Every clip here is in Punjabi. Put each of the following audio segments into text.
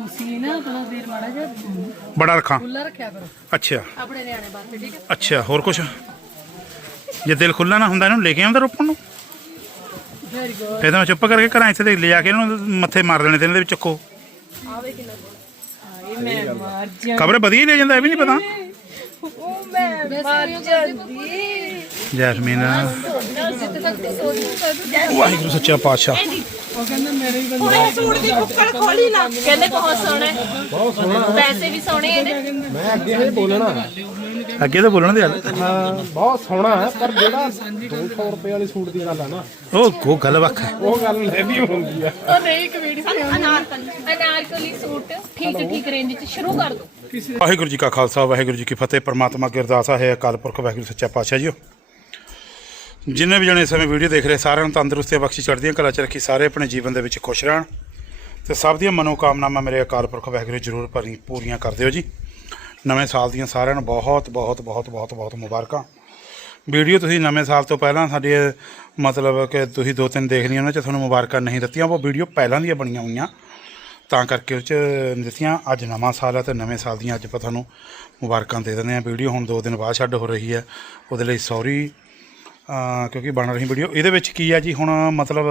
ਤੁਸੀਂ ਨਾ ਆਪਣਾ ਦਿਲ ਮਾੜਾ ਜਿਹਾ ਬੜਾ ਰੱਖਾਂ। ਖੁੱਲਾ ਰੱਖਿਆ ਕਰੋ। ਅੱਛਾ। ਆਪਣੇ ਨਿਆਣੇ ਵਾਸਤੇ ਠੀਕ ਹੈ? ਅੱਛਾ ਹੋਰ ਕੁਛ? ਜੇ ਦਿਲ ਖੁੱਲਾ ਨਾ ਹੁੰਦਾ ਇਹਨੂੰ ਲੈ ਕੇ ਆਉਂਦਾ ਰੋਪਣ ਨੂੰ? ਵੈਰੀ ਗੁੱਡ ਫਿਰ ਤਾਂ ਚੁੱਪ ਕਰਕੇ ਘਰਾਂ ਇੱਥੇ ਲੈ ਜਾ ਕੇ ਇਹਨੂੰ ਮੱਥੇ ਮਾਰ ਦੇਣੇ ਤੇ ਇਹਨਾਂ ਦੇ ਵਿੱਚ ਚੱਕੋ। ਆਵੇ ਕਿੰਨਾ ਹਾਏ ਮੈਂ ਮਾਰ ਜਾ ਖਬਰ ਵਧੀਆ ਹੀ ਲੈ ਜਾਂਦਾ ਇਹ ਵੀ ਨਹੀਂ ਪਤਾ। ਉਹ ਮੈਂ ਮਾਰ ਜਾਂਦੀ। ਜੈਸਮੀਨ। ਵਾਹਿਗੁਰੂ ਸੱਚਾ ਪਾਤਸ਼ਾਹ। ਉਹ ਕਹਿੰਦਾ ਮੇਰੇ ਹੀ ਬੰਦੇ ਸੂਟ ਦੀ ਬੁੱਕਲ ਖੋਲੀ ਨਾ। ਕਹਿੰਦੇ ਬਹੁਤ ਸੋਹਣਾ ਹੈ। ਬਹੁਤ ਸੋਹਣਾ। ਪੈਸੇ ਵੀ ਸੋਹਣੇ ਇਹਦੇ। ਮੈਂ ਅੱਗੇ ਹਜੇ ਬੋਲਣਾ। ਅੱਗੇ ਤਾਂ ਬੋਲਣ ਦੇ ਹਾਂ ਬਹੁਤ ਸੋਹਣਾ ਹੈ ਪਰ ਜਿਹੜਾ 200 ਰੁਪਏ ਵਾਲੇ ਸੂਟ ਦੀ ਗੱਲ ਆ ਨਾ ਉਹ ਉਹ ਗੱਲ ਵੱਖ ਹੈ। ਉਹ ਗੱਲ ਲੈਣੀ ਹੁੰਦੀ ਆ। ਉਹ ਨਹੀਂ ਅਨਾਰਕਲੀ ਅਨਾਰਕਲੀ ਸੂਟ ਠੀਕ ਠੀਕ ਰੇਂਜ ਚ ਸ਼ੁਰੂ ਕਰ ਦੋ ਵਾਹਿਗੁਰੂ ਜੀ ਕਾ ਖਾਲਸਾ ਵਾਹਿਗੁਰੂ ਜੀ ਕੀ ਫਤਿਹ। ਪਰਮਾਤਮਾ ਅੱਗੇ ਅਰਦਾਸ ਹੈ ਅਕਾਲ ਪੁਰਖ ਵਾਹਿਗੁਰੂ ਸੱਚਾ ਪਾਤਸ਼ਾਹ ਜੀਓ। ਜਿੰਨੇ ਵੀ ਜਣੇ ਸਮੇਂ ਵੀਡੀਓ ਦੇਖ ਰਹੇ, ਸਾਰਿਆਂ ਨੂੰ ਤੰਦਰੁਸਤੀਆਂ ਬਖਸ਼ੀ ਚੜ੍ਹਦੀਆਂ ਕਲਾ ਚ ਰੱਖੀ, ਸਾਰੇ ਆਪਣੇ ਜੀਵਨ ਦੇ ਵਿੱਚ ਖੁਸ਼ ਰਹਿਣ। ਤੇ ਸਭ ਦੀਆਂ ਮਨੋਕਾਮਨਾਵਾਂ ਮੇਰੇ ਅਕਾਲ ਪੁਰਖ ਵਾਹਿਗੁਰੂ ਜ਼ਰੂਰ ਭਰੀ, ਪੂਰੀਆਂ ਕਰ ਦਿਓ ਜੀ। ਨਵੇਂ ਸਾਲ ਦੀਆਂ ਸਾਰਿਆਂ ਨੂੰ ਬਹੁਤ ਬਹੁਤ ਬਹੁਤ ਬਹੁਤ ਬਹੁਤ ਮੁਬਾਰਕਾਂ। ਵੀਡੀਓ ਤੁਸੀਂ ਨਵੇਂ ਸਾਲ ਤੋਂ ਪਹਿਲਾਂ ਸਾਡੇ, ਮਤਲਬ ਕਿ ਤੁਸੀਂ ਦੋ ਤਿੰਨ ਦੇਖ ਲਈਆਂ, ਉਹਨਾਂ 'ਚ ਤੁਹਾਨੂੰ ਮੁਬਾਰਕਾਂ ਨਹੀਂ ਦਿੱਤੀਆਂ, ਉਹ ਵੀਡੀਓ ਪਹਿਲਾਂ ਦੀਆਂ ਬਣੀਆਂ ਹੋਈਆਂ। ਤਾਂ ਕਰਕੇ ਉਹ 'ਚ ਦਿੱਤੀਆਂ, ਅੱਜ ਨਵਾਂ ਸਾਲ ਹੈ ਤੇ ਨਵੇਂ ਸਾਲ ਦੀਆਂ ਅੱਜ ਆਪਾਂ ਤੁਹਾਨੂੰ ਮੁਬਾਰਕਾਂ ਦੇ ਦਿੰਦੇ ਹਾਂ। ਵੀਡੀਓ ਹੁਣ ਦੋ ਦਿਨ ਬਾਅਦ ਛੱਡ ਹੋ ਰਹੀ ਹੈ, ਉਹਦੇ ਲਈ ਸੌਰੀ ਕਿਉਂਕਿ ਬਣ ਰਹੀ ਵੀਡੀਓ ਇਹਦੇ ਵਿੱਚ ਕੀ ਹੈ ਜੀ, ਹੁਣ ਮਤਲਬ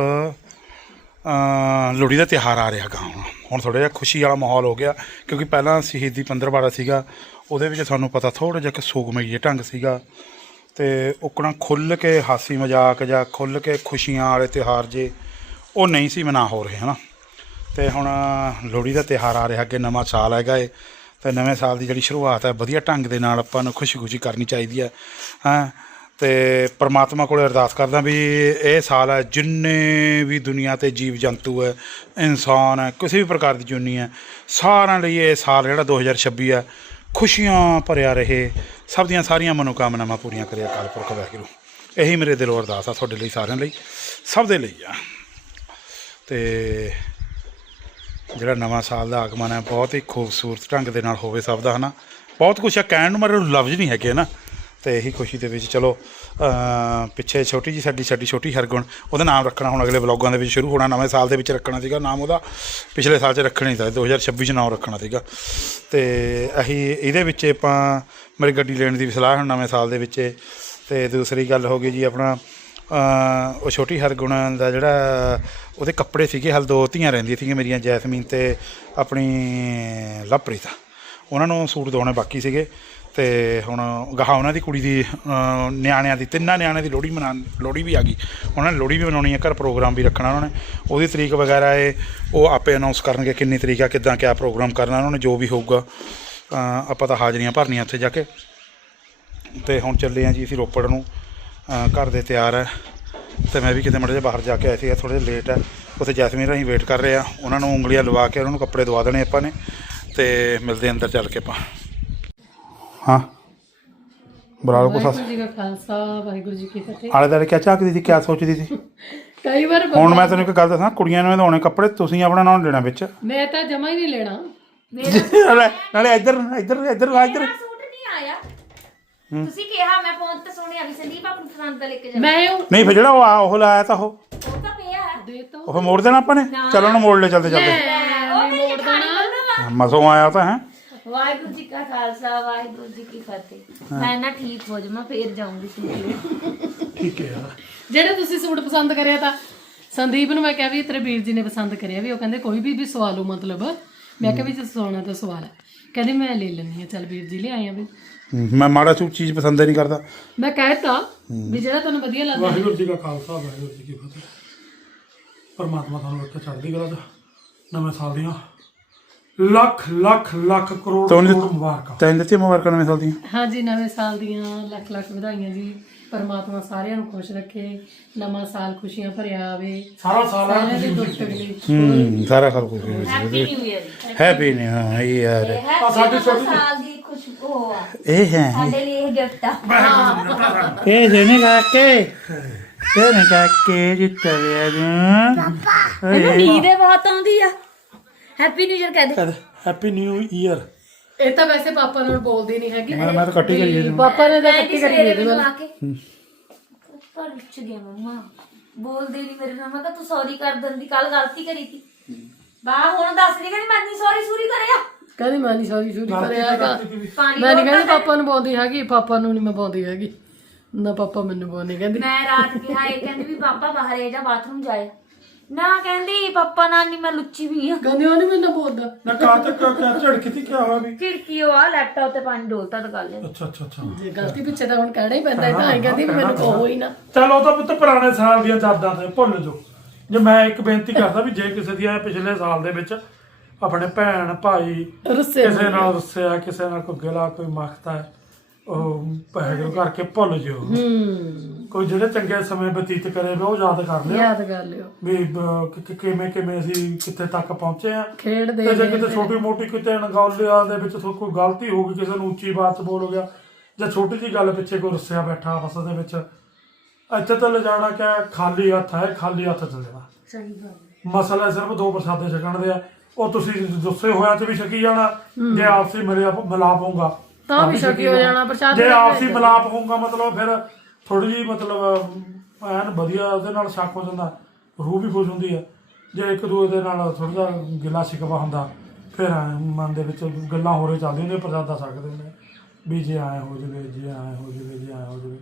ਲੋਹੜੀ ਦਾ ਤਿਉਹਾਰ ਆ ਰਿਹਾ ਗਾ ਹੁਣ। ਹੁਣ ਥੋੜਾ ਜਿਹਾ ਖੁਸ਼ੀ ਵਾਲਾ ਮਾਹੌਲ ਹੋ ਗਿਆ, ਕਿਉਂਕਿ ਪਹਿਲਾਂ ਸ਼ਹੀਦੀ ਪੰਦਰਵਾੜਾ ਸੀਗਾ, ਉਹਦੇ ਵਿੱਚ ਤੁਹਾਨੂੰ ਪਤਾ ਥੋੜਾ ਜਿਹਾ ਕਿ ਸੋਗਮਈ ਜਿਹਾ ਢੰਗ ਸੀਗਾ। ਤੇ ਉਕਣਾ ਖੁੱਲ ਕੇ ਹਾਸੀ ਮਜ਼ਾਕ ਜਾਂ ਖੁੱਲ ਕੇ ਖੁਸ਼ੀਆਂ ਵਾਲੇ ਤਿਉਹਾਰ ਜੇ, ਉਹ ਨਹੀਂ ਸੀ ਮਨਾ ਹੋ ਰਹੇ, ਹਨਾ। ਤੇ ਹੁਣ ਲੋਹੜੀ ਦਾ ਤਿਉਹਾਰ ਆ ਰਿਹਾ ਅੱਗੇ, ਨਵਾਂ ਸਾਲ ਹੈਗਾ ਏ, ਤੇ ਨਵੇਂ ਸਾਲ ਦੀ ਜਿਹੜੀ ਸ਼ੁਰੂਆਤ ਹੈ, ਵਧੀਆ ਢੰਗ ਦੇ ਨਾਲ ਆਪਾਂ ਨੂੰ ਖੁਸ਼ੀ-ਖੁਸ਼ੀ ਕਰਨੀ ਚਾਹੀਦੀ ਹੈ, ਹਾਂ। ਤੇ ਪ੍ਰਮਾਤਮਾ ਕੋਲੇ ਅਰਦਾਸ ਕਰਦਾ ਵੀ ਇਹ ਸਾਲ ਹੈ, ਜਿੰਨੇ ਵੀ ਦੁਨੀਆ ਤੇ ਜੀਵ ਜੰਤੂ ਹੈ, ਇਨਸਾਨ ਹੈ, ਕਿਸੇ ਵੀ ਪ੍ਰਕਾਰ ਦੀ ਜੁਨੀ ਹੈ, ਸਾਰਿਆਂ ਲਈ ਇਹ ਸਾਲ ਜਿਹੜਾ 2026 ਹੈ, ਖੁਸ਼ੀਆਂ ਭਰਿਆ ਰਹੇ। ਸਭ ਦੀਆਂ ਸਾਰੀਆਂ ਮਨੋਕਾਮਨਾਵਾਂ ਪੂਰੀਆਂ ਕਰੇ ਅਕਾਲ ਪੁਰਖ ਵਾਹਿਗੁਰੂ। ਇਹੀ ਮੇਰੇ ਦਿਲੋਂ ਅਰਦਾਸ ਆ ਤੁਹਾਡੇ ਲਈ, ਸਾਰਿਆਂ ਲਈ, ਸਭ ਦੇ ਲਈ ਆ। ਤੇ ਜਿਹੜਾ ਨਵਾਂ ਸਾਲ ਦਾ ਆਗਮਨ ਹੈ, ਬਹੁਤ ਹੀ ਖੂਬਸੂਰਤ ਢੰਗ ਦੇ ਨਾਲ ਹੋਵੇ ਸਭ ਦਾ, ਹਨਾ? ਬਹੁਤ ਕੁਛ ਆ, ਕਹਿਣ ਨੂੰ ਮੇਰੇ ਲਫ਼ਜ਼ ਨਹੀਂ ਹੈਗੇ ਨਾ ਤੇ ਇਹੀ ਖੁਸ਼ੀ ਦੇ ਵਿੱਚ ਚਲੋ ਪਿੱਛੇ ਛੋਟੀ ਜੀ ਸਾਡੀ ਸਾਡੀ ਛੋਟੀ ਹਰਗੁਣ, ਉਹਦਾ ਨਾਮ ਰੱਖਣਾ ਹੁਣ ਅਗਲੇ ਵਲੌਗਾਂ ਦੇ ਵਿੱਚ ਸ਼ੁਰੂ ਹੋਣਾ, ਨਵੇਂ ਸਾਲ ਦੇ ਵਿੱਚ ਰੱਖਣਾ ਸੀਗਾ, ਨਾਮ ਉਹਦਾ ਪਿਛਲੇ ਸਾਲ 'ਚ ਰੱਖਣਾ ਹੀ ਸੀ 2026 ਚ ਨਾਮ ਰੱਖਣਾ ਸੀਗਾ। ਤੇ ਅਸੀਂ ਇਹਦੇ ਵਿੱਚ ਆਪਾਂ ਮੇਰੀ ਗੱਡੀ ਲੈਣ ਦੀ ਵੀ ਸਲਾਹ ਹੁਣ ਨਵੇਂ ਸਾਲ ਦੇ ਵਿੱਚ ਤੇ ਦੂਸਰੀ ਗੱਲ ਹੋ ਗਈ ਜੀ ਆਪਣਾ ਉਹ ਛੋਟੀ ਹਰਗੁਣ ਦਾ ਜਿਹੜਾ, ਉਹਦੇ ਕੱਪੜੇ ਸੀਗੇ, ਹਲ ਦੋ ਧੀਆਂ ਰਹਿੰਦੀਆਂ ਸੀਗੀਆਂ ਮੇਰੀਆਂ, ਜੈਸਮੀਨ ਤੇ ਆਪਣੀ ਲਵਪ੍ਰੀਤ। ਉਹਨਾਂ ਨੂੰ ਸੂਟ ਦੋਣੇ ਬਾਕੀ ਸੀਗੇ। ਤੇ ਹੁਣ ਗਾਹ ਉਹਨਾਂ ਦੀ ਕੁੜੀ ਦੀ, ਅਹ, ਨਿਆਣਿਆਂ ਦੀ, ਤਿੰਨਾਂ ਨਿਆਣਿਆਂ ਦੀ ਲੋਹੜੀ ਮਨਾ ਲੋਹੜੀ ਵੀ ਆ ਗਈ। ਉਹਨਾਂ ਨੇ ਲੋਹੜੀ ਵੀ ਮਨਾਉਣੀ ਹੈ, ਘਰ ਪ੍ਰੋਗਰਾਮ ਵੀ ਰੱਖਣਾ ਉਹਨਾਂ ਨੇ। ਉਹਦੀ ਤਰੀਕ ਵਗੈਰਾ ਇਹ, ਉਹ ਆਪੇ ਅਨਾਉਂਸ ਕਰਨਗੇ ਕਿੰਨੀ ਤਰੀਕ ਆ, ਕਿੱਦਾਂ ਕਿਆ ਪ੍ਰੋਗਰਾਮ ਕਰਨਾ ਉਹਨਾਂ ਨੇ, ਜੋ ਵੀ ਹੋਊਗਾ। ਅਹ, ਆਪਾਂ ਤਾਂ ਹਾਜ਼ਰੀਆਂ ਭਰਨੀਆਂ ਉੱਥੇ ਜਾ ਕੇ। ਤੇ ਹੁਣ ਚੱਲੇ ਆ ਜੀ ਅਸੀਂ ਰੋਪੜ ਨੂੰ। ਅਹ, ਘਰ ਦੇ ਤਿਆਰ ਹੈ ਤੇ ਮੈਂ ਵੀ ਕਿਤੇ ਮੜੇ ਜਿਹਾ ਬਾਹਰ ਜਾ ਕੇ ਆਇਆ ਸੀ ਥੋੜੇ ਜਿਹਾ ਲੇਟ ਹੈ ਉੱਥੇ ਜੈਸਮੀਨ ਰਾਹੀਂ ਵੇਟ ਕਰ ਰਹੇ ਆ। ਉਹਨਾਂ ਨੂੰ ਉਂਗਲੀਆਂ ਲਵਾ ਕੇ ਉਹਨਾਂ ਨੂੰ ਕੱਪੜੇ ਦਵਾ ਦੇਣੇ ਆਪਾਂ ਨੇ। ਤੇ ਮਿਲਦੇ ਅੰਦਰ ਚੱਲ ਕੇ ਆਪਾਂ। ਹਾਂ। ਬਰਾਬਰ ਕੋ ਸੱਸ ਵਾਹਿਗੁਰੂ ਜੀ ਕਾ ਖਾਲਸਾ ਵਾਹਿਗੁਰੂ ਜੀ ਕੀ ਫਤਿਹ। ਆਲੇ ਦਾਲੇ ਕਿਆ ਝਾਕਦੀ ਸੀ ਕਿਆ ਸੋਚਦੀ ਸੀ? ਕਈ ਵਾਰ ਹੁਣ ਮੈਂ ਤੈਨੂੰ ਇੱਕ ਗੱਲ ਦੱਸਾਂ ਕੁੜੀਆਂ ਨੂੰ ਧੋਣੇ ਕੱਪੜੇ ਤੁਸੀਂ ਆਪਣਾ ਨਾਮ ਲੈਣਾ ਵਿੱਚ। ਮੈਂ ਤਾਂ ਜਮਾ ਹੀ ਨਹੀਂ ਲੈਣਾ। ਨਾਲੇ ਨਾਲੇ ਇੱਧਰ ਇੱਧਰ ਇੱਧਰ ਲਾ ਇੱਧਰ। ਸੂਟ ਨਹੀਂ ਆਇਆ। ਤੁਸੀਂ ਕਿਹਾ ਮੈਂ ਫੋਨ ਤੇ ਸੁਣਿਆ ਵੀ ਸੰਦੀਪ ਆਪ ਨੂੰ ਪਸੰਦ ਦਾ ਲੈ ਕੇ ਜਾ ਮੈਂ ਉਹ ਨਹੀਂ ਫਿਰ ਜਿਹੜਾ ਉਹ ਆ ਉਹ ਲਾਇਆ ਤਾਂ ਉਹ। ਉਹ ਤਾਂ ਪਿਆ। ਹੈ ਦੇ ਤਾ ਉਹ। ਫਿਰ ਮੋੜ ਦੇਣਾ ਆਪਾਂ ਨੇ? ਚਲੋ ਉਹਨੂੰ ਮੋੜ ਲੈ ਚਲਦੇ ਚਲਦੇ ਉਹ ਮੇਰੀ ਜਠਾਣੀ ਮਸੋਂ ਆਇਆ ਤਾਂ ਹੈ। ਵਾਹਿਗੁਰੂ ਜੀ ਕਾ ਖਾਲਸਾ ਵਾਹਿਗੁਰੂ ਜੀ ਕੀ ਫਤਿਹ। ਮੈਂ ਨਾ ਠੀਕ ਹੋ ਜਾਵਾਂ ਫੇਰ ਜਾਊਂਗੀ ਸੂਟ ਠੀਕ ਹੈ। ਜਿਹੜੇ ਤੁਸੀਂ ਸੂਟ ਪਸੰਦ ਕਰਿਆ ਤਾਂ ਸੰਦੀਪ ਨੂੰ ਮੈਂ ਕਿਹਾ ਵੀ ਤੇਰੇ ਵੀਰ ਜੀ ਨੇ ਪਸੰਦ ਕਰਿਆ ਵੀ ਉਹ ਕਹਿੰਦੇ ਕੋਈ ਵੀ ਵੀ ਸਵਾ ਲਓ ਮਤਲਬ। ਮੈਂ ਕਿਹਾ ਵੀ ਜੇ ਸਵਾਉਣਾ ਤਾਂ ਸਵਾਲ ਹੈ। ਕਹਿੰਦੀ ਮੈਂ ਲੈ ਲੈਂਦੀ ਆ ਚੱਲ ਵੀਰ ਜੀ ਲੈ ਆਇਆ ਵੀ। ਮੈਂ ਮਾੜਾ ਸੂਟ ਚੀਜ਼ ਪਸੰਦ ਨਹੀਂ ਕਰਦਾ। ਮੈਂ ਕਹਿਤਾ ਵੀ ਜਿਹੜਾ ਤੁਹਾਨੂੰ ਵਧੀਆ ਲੱਗਦਾ। ਵਾਹਿਗੁਰੂ ਜੀ ਕਾ ਖਾਲਸਾ ਵਾਹਿਗੁਰੂ ਜੀ ਕੀ ਫਤਿਹ। ਪਰਮਾਤਮਾ ਤੁਹਾਨੂੰ ਰੱਖੇ ਚੜ੍ਹਦੀ ਕਲਾ 'ਚ ਨਵੇਂ ਸਾਲ ਦੀਆਂ ਲੱਖ ਲੱਖ ਲੱਖ ਕਰੋੜ ਕਰੋੜ ਮੁਬਾਰਕਾਂ ਤੈਨੂੰ ਦਿੱਤੀ ਮੁਬਾਰਕਾਂ ਨਵੇਂ ਸਾਲ ਦੀਆਂ? ਹਾਂਜੀ ਨਵੇਂ ਸਾਲ ਦੀਆਂ ਲੱਖ ਲੱਖ ਵਧਾਈਆਂ ਜੀ। ਪਰਮਾਤਮਾ ਸਾਰਿਆਂ ਨੂੰ ਖੁਸ਼ ਰੱਖੇ ਨਵਾਂ ਸਾਲ ਖੁਸ਼ੀਆਂ ਭਰਿਆ ਆਵੇ। ਸਾਰਾ ਸਾਲ ਹੈ ਸਾਰਿਆਂ ਦੇ ਦੁੱਖ ਤਕਲੀਫ ਹੂੰ ਸਾਰਾ ਖਲ ਕੁਝ ਹੈਪੀ ਨਿਊ ਇਅਰ ਹੈਪੀ ਨੇ ਹਾਂ ਇਹ ਯਾਰ ਹੈ। ਸਾਡੀ ਸਾਲ ਦੀ ਖੁਸ਼ਬੂ ਆ। ਇਹ ਹੈ ਸਾਡੇ ਲਈ ਇਹ ਗਿਫਟ ਆ। ਇਹ ਜਨੇ ਕਾਕੇ ਨੇ ਕਾਕੇ ਜਿੱਤੇ ਲਿਆ ਜੂ। ਇਹਨੂੰ ਨੀਂਦ ਬਹੁਤ ਆਉਂਦੀ ਆ। ਹੈਪੀ ਨਿਊ ਇਅਰ ਕਹਦੇ ਹੈਪੀ ਨਿਊ ਈਅਰ ਇਹ ਤਾਂ ਵੈਸੇ ਪਾਪਾ ਨਾਲ ਬੋਲਦੀ ਨਹੀਂ ਹੈਗੀ। ਮੈਂ ਮੈਂ ਤਾਂ ਕੱਟੀ ਕਰੀ ਇਹਨੂੰ ਪਾਪਾ ਨੇ ਤਾਂ ਕੱਟੀ ਨਹੀਂ ਕਰੀ ਸਵੇਰੇ ਇਹਦੇ ਮੈਨੂੰ ਵੱਲ ਆ ਕੇ। ਪਰ ਉੱਚ ਗਿਆ ਮੰਮਾ। ਬੋਲਦੇ ਨਹੀਂ ਮੇਰੇ ਨਾਲ। ਮੈਂ ਕਿਹਾ ਤੂੰ ਸੌਰੀ ਕਰ ਦਿੰਦੀ ਕੱਲ ਗਲਤੀ ਕਰੀ ਤੀ। ਬਾ ਹੁਣ ਦੱਸ ਰਹੀ ਕਹਿੰਦੀ ਮੈਂ ਨਹੀਂ ਸੌਰੀ ਸੂਰੀ ਕਹਿੰਦੀ ਮੈਂ ਨਹੀਂ ਸਾਰੀ ਸ਼ੂਰੀ ਕਰਿਆ ਹੈਗਾ। ਪਾਣੀ ਮੈਂ ਨਹੀਂ ਕਹਿੰਦੀ ਪਾਪਾ ਨੂੰ ਪਾਉਂਦੀ ਹੈਗੀ ਪਾਪਾ ਨੂੰ ਨਹੀਂ ਮੈਂ ਪਾਉਂਦੀ ਹੈਗੀ। ਨਾ ਪਾਪਾ ਮੈਨੂੰ ਪਾਉਂਦੀ ਕਹਿੰਦੀ ਮੈਂ ਰਾਤ ਕਿਹਾ ਇਹ ਕਹਿੰਦੀ ਵੀ ਪਾਪਾ ਬਾਹਰ ਆ ਜਾ ਬਾਥਰੂਮ ਜਾਏ। ਨਾ ਕਹਿੰਦੀ ਪਾਪਾ ਨਾਨੀ ਮੈਂ ਲੁੱਚੀ ਵੀ ਆ। ਕਹਿੰਦੀ ਉਹ ਨਹੀਂ ਮੈਨੂੰ ਬੋਲਦਾ। ਨਾ ਕਾ ਤੱਕ ਕਿਆ ਝੜਕੀ ਤੀ ਕਿਆ ਹੋਇਆ ਵੀ। ਖਿੜਕੀ ਉਹ ਆ ਲੈਪਟਾਪ ਤੇ ਪਾਣੀ ਡੋਲਤਾ ਤਾਂ ਗੱਲ ਹੈ ਅੱਛਾ ਅੱਛਾ ਅੱਛਾ। ਜੇ ਗਲਤੀ ਪਿੱਛੇ ਤਾਂ ਹੁਣ ਕਹਿਣਾ ਹੀ ਪੈਂਦਾ ਇਹ ਤਾਂ ਕਹਿੰਦੀ ਵੀ ਮੈਨੂੰ ਕਹੋ ਹੀ ਨਾ। ਚਲ ਉਹ ਤਾਂ ਪੁੱਤ ਪੁਰਾਣੇ ਸਾਲ ਦੀਆਂ ਯਾਦਾਂ ਤੇ ਭੁੱਲ ਜੋ ਜੇ ਮੈਂ ਇੱਕ ਬੇਨਤੀ ਕਰਦਾ ਵੀ ਜੇ ਕਿਸੇ ਦੀ ਇਹ ਪਿਛਲੇ ਸਾਲ ਦੇ ਵਿੱਚ ਆਪਣੇ ਭੈਣ ਭਾਈ ਰੁੱਸੇ ਕਿਸੇ ਨਾਲ ਰੁੱਸਿਆ ਕਿਸੇ ਨਾਲ ਕੋਈ ਗਿਲਾ ਕੋਈ ਮਖਤਾ ਹੈ ਉਹ ਕਰਕੇ ਭੁੱਲ ਜਿਓ। ਹੂੰ। ਕੋਈ ਜਿਹੜੇ ਚੰਗੇ ਸਮੇਂ ਬਤੀਤ ਕਰੇ ਵੇ ਉਹ ਯਾਦ ਕਰ ਲਿਓ। ਯਾਦ ਕਰ ਲਿਓ। ਵੀ ਅਹ, ਕਿ- ਕਿ- ਕਿਵੇਂ ਕਿਵੇਂ ਅਸੀਂ ਕਿੱਥੇ ਤੱਕ ਪਹੁੰਚੇ ਆ। ਖੇਡਦੇ ਤੇ ਜੇ ਕਿਤੇ ਛੋਟੀ ਮੋਟੀ ਕਿਤੇ ਅਣਗੌਲਿਆਂ ਦੇ ਵਿੱਚ ਥੋ- ਕੋਈ ਗਲਤੀ ਹੋ ਗਈ ਕਿਸੇ ਨੂੰ ਉੱਚੀ ਬਾਤ ਬੋਲ ਗਿਆ ਜਾਂ ਛੋਟੀ ਜੀ ਗੱਲ ਪਿੱਛੇ ਕੋਈ ਰੁੱਸਿਆ ਬੈਠਾ ਆਪਸ ਦੇ ਵਿੱਚ ਇੱਥੇ ਤਾਂ ਲਿਜਾਣਾ ਕਿ ਖਾਲੀ ਹੱਥ ਹੈ ਖਾਲੀ ਹੱਥ ਚੱਲਣਾ ਸਹੀ ਗੱਲ ਮਸਲਾ ਸਿਰਫ ਦੋ ਪ੍ਰਸਾਦੇ ਛਕਣ ਦੇ ਆ। ਉਹ ਤੁਸੀਂ ਗੁੱਸੇ ਹੋਇਆ ਤੇ ਵੀ ਛਕੀ ਜਾਣਾ। ਜੇ ਆਪਸੀ ਮਿਲਿਆ ਮਿਲਾਪ ਹੋਊਗਾ ਤਾਂ ਵੀ ਛਕੀ ਹੋ ਜਾਣਾ ਪ੍ਰਸ਼ਾਦ ਜੇ ਆਪਸੀ ਮਿਲਾਪ ਹੋਊਗਾ ਮਤਲਬ ਫਿਰ ਥੋੜੀ ਜੀ ਮਤਲਬ ਐਨ ਵਧੀਆ ਉਹਦੇ ਨਾਲ ਸ਼ੱਕ ਹੋ ਜਾਂਦਾ ਰੂਹ ਵੀ ਖੁਸ਼ ਹੁੰਦੀ ਹੈ ਜੇ ਇੱਕ ਦੂਜੇ ਦੇ ਨਾਲ ਥੋੜਾ ਜਿਹਾ ਗਿਲਾ ਸ਼ਿਕਵਾ ਹੁੰਦਾ ਫਿਰ ਐਂ ਮਨ ਦੇ ਵਿੱਚ ਗੱਲਾਂ ਹੋਰੇ ਚੱਲਦੀਆਂ ਨੇ ਪ੍ਰਸਾਦਾ ਸਕਦੇ ਨੇ ਵੀ ਜੇ ਆਏ ਹੋ ਜਵੇ ਜੇ ਆਏ ਹੋ ਜਵੇ ਜੇ ਆਏ ਹੋ ਜਵੇ।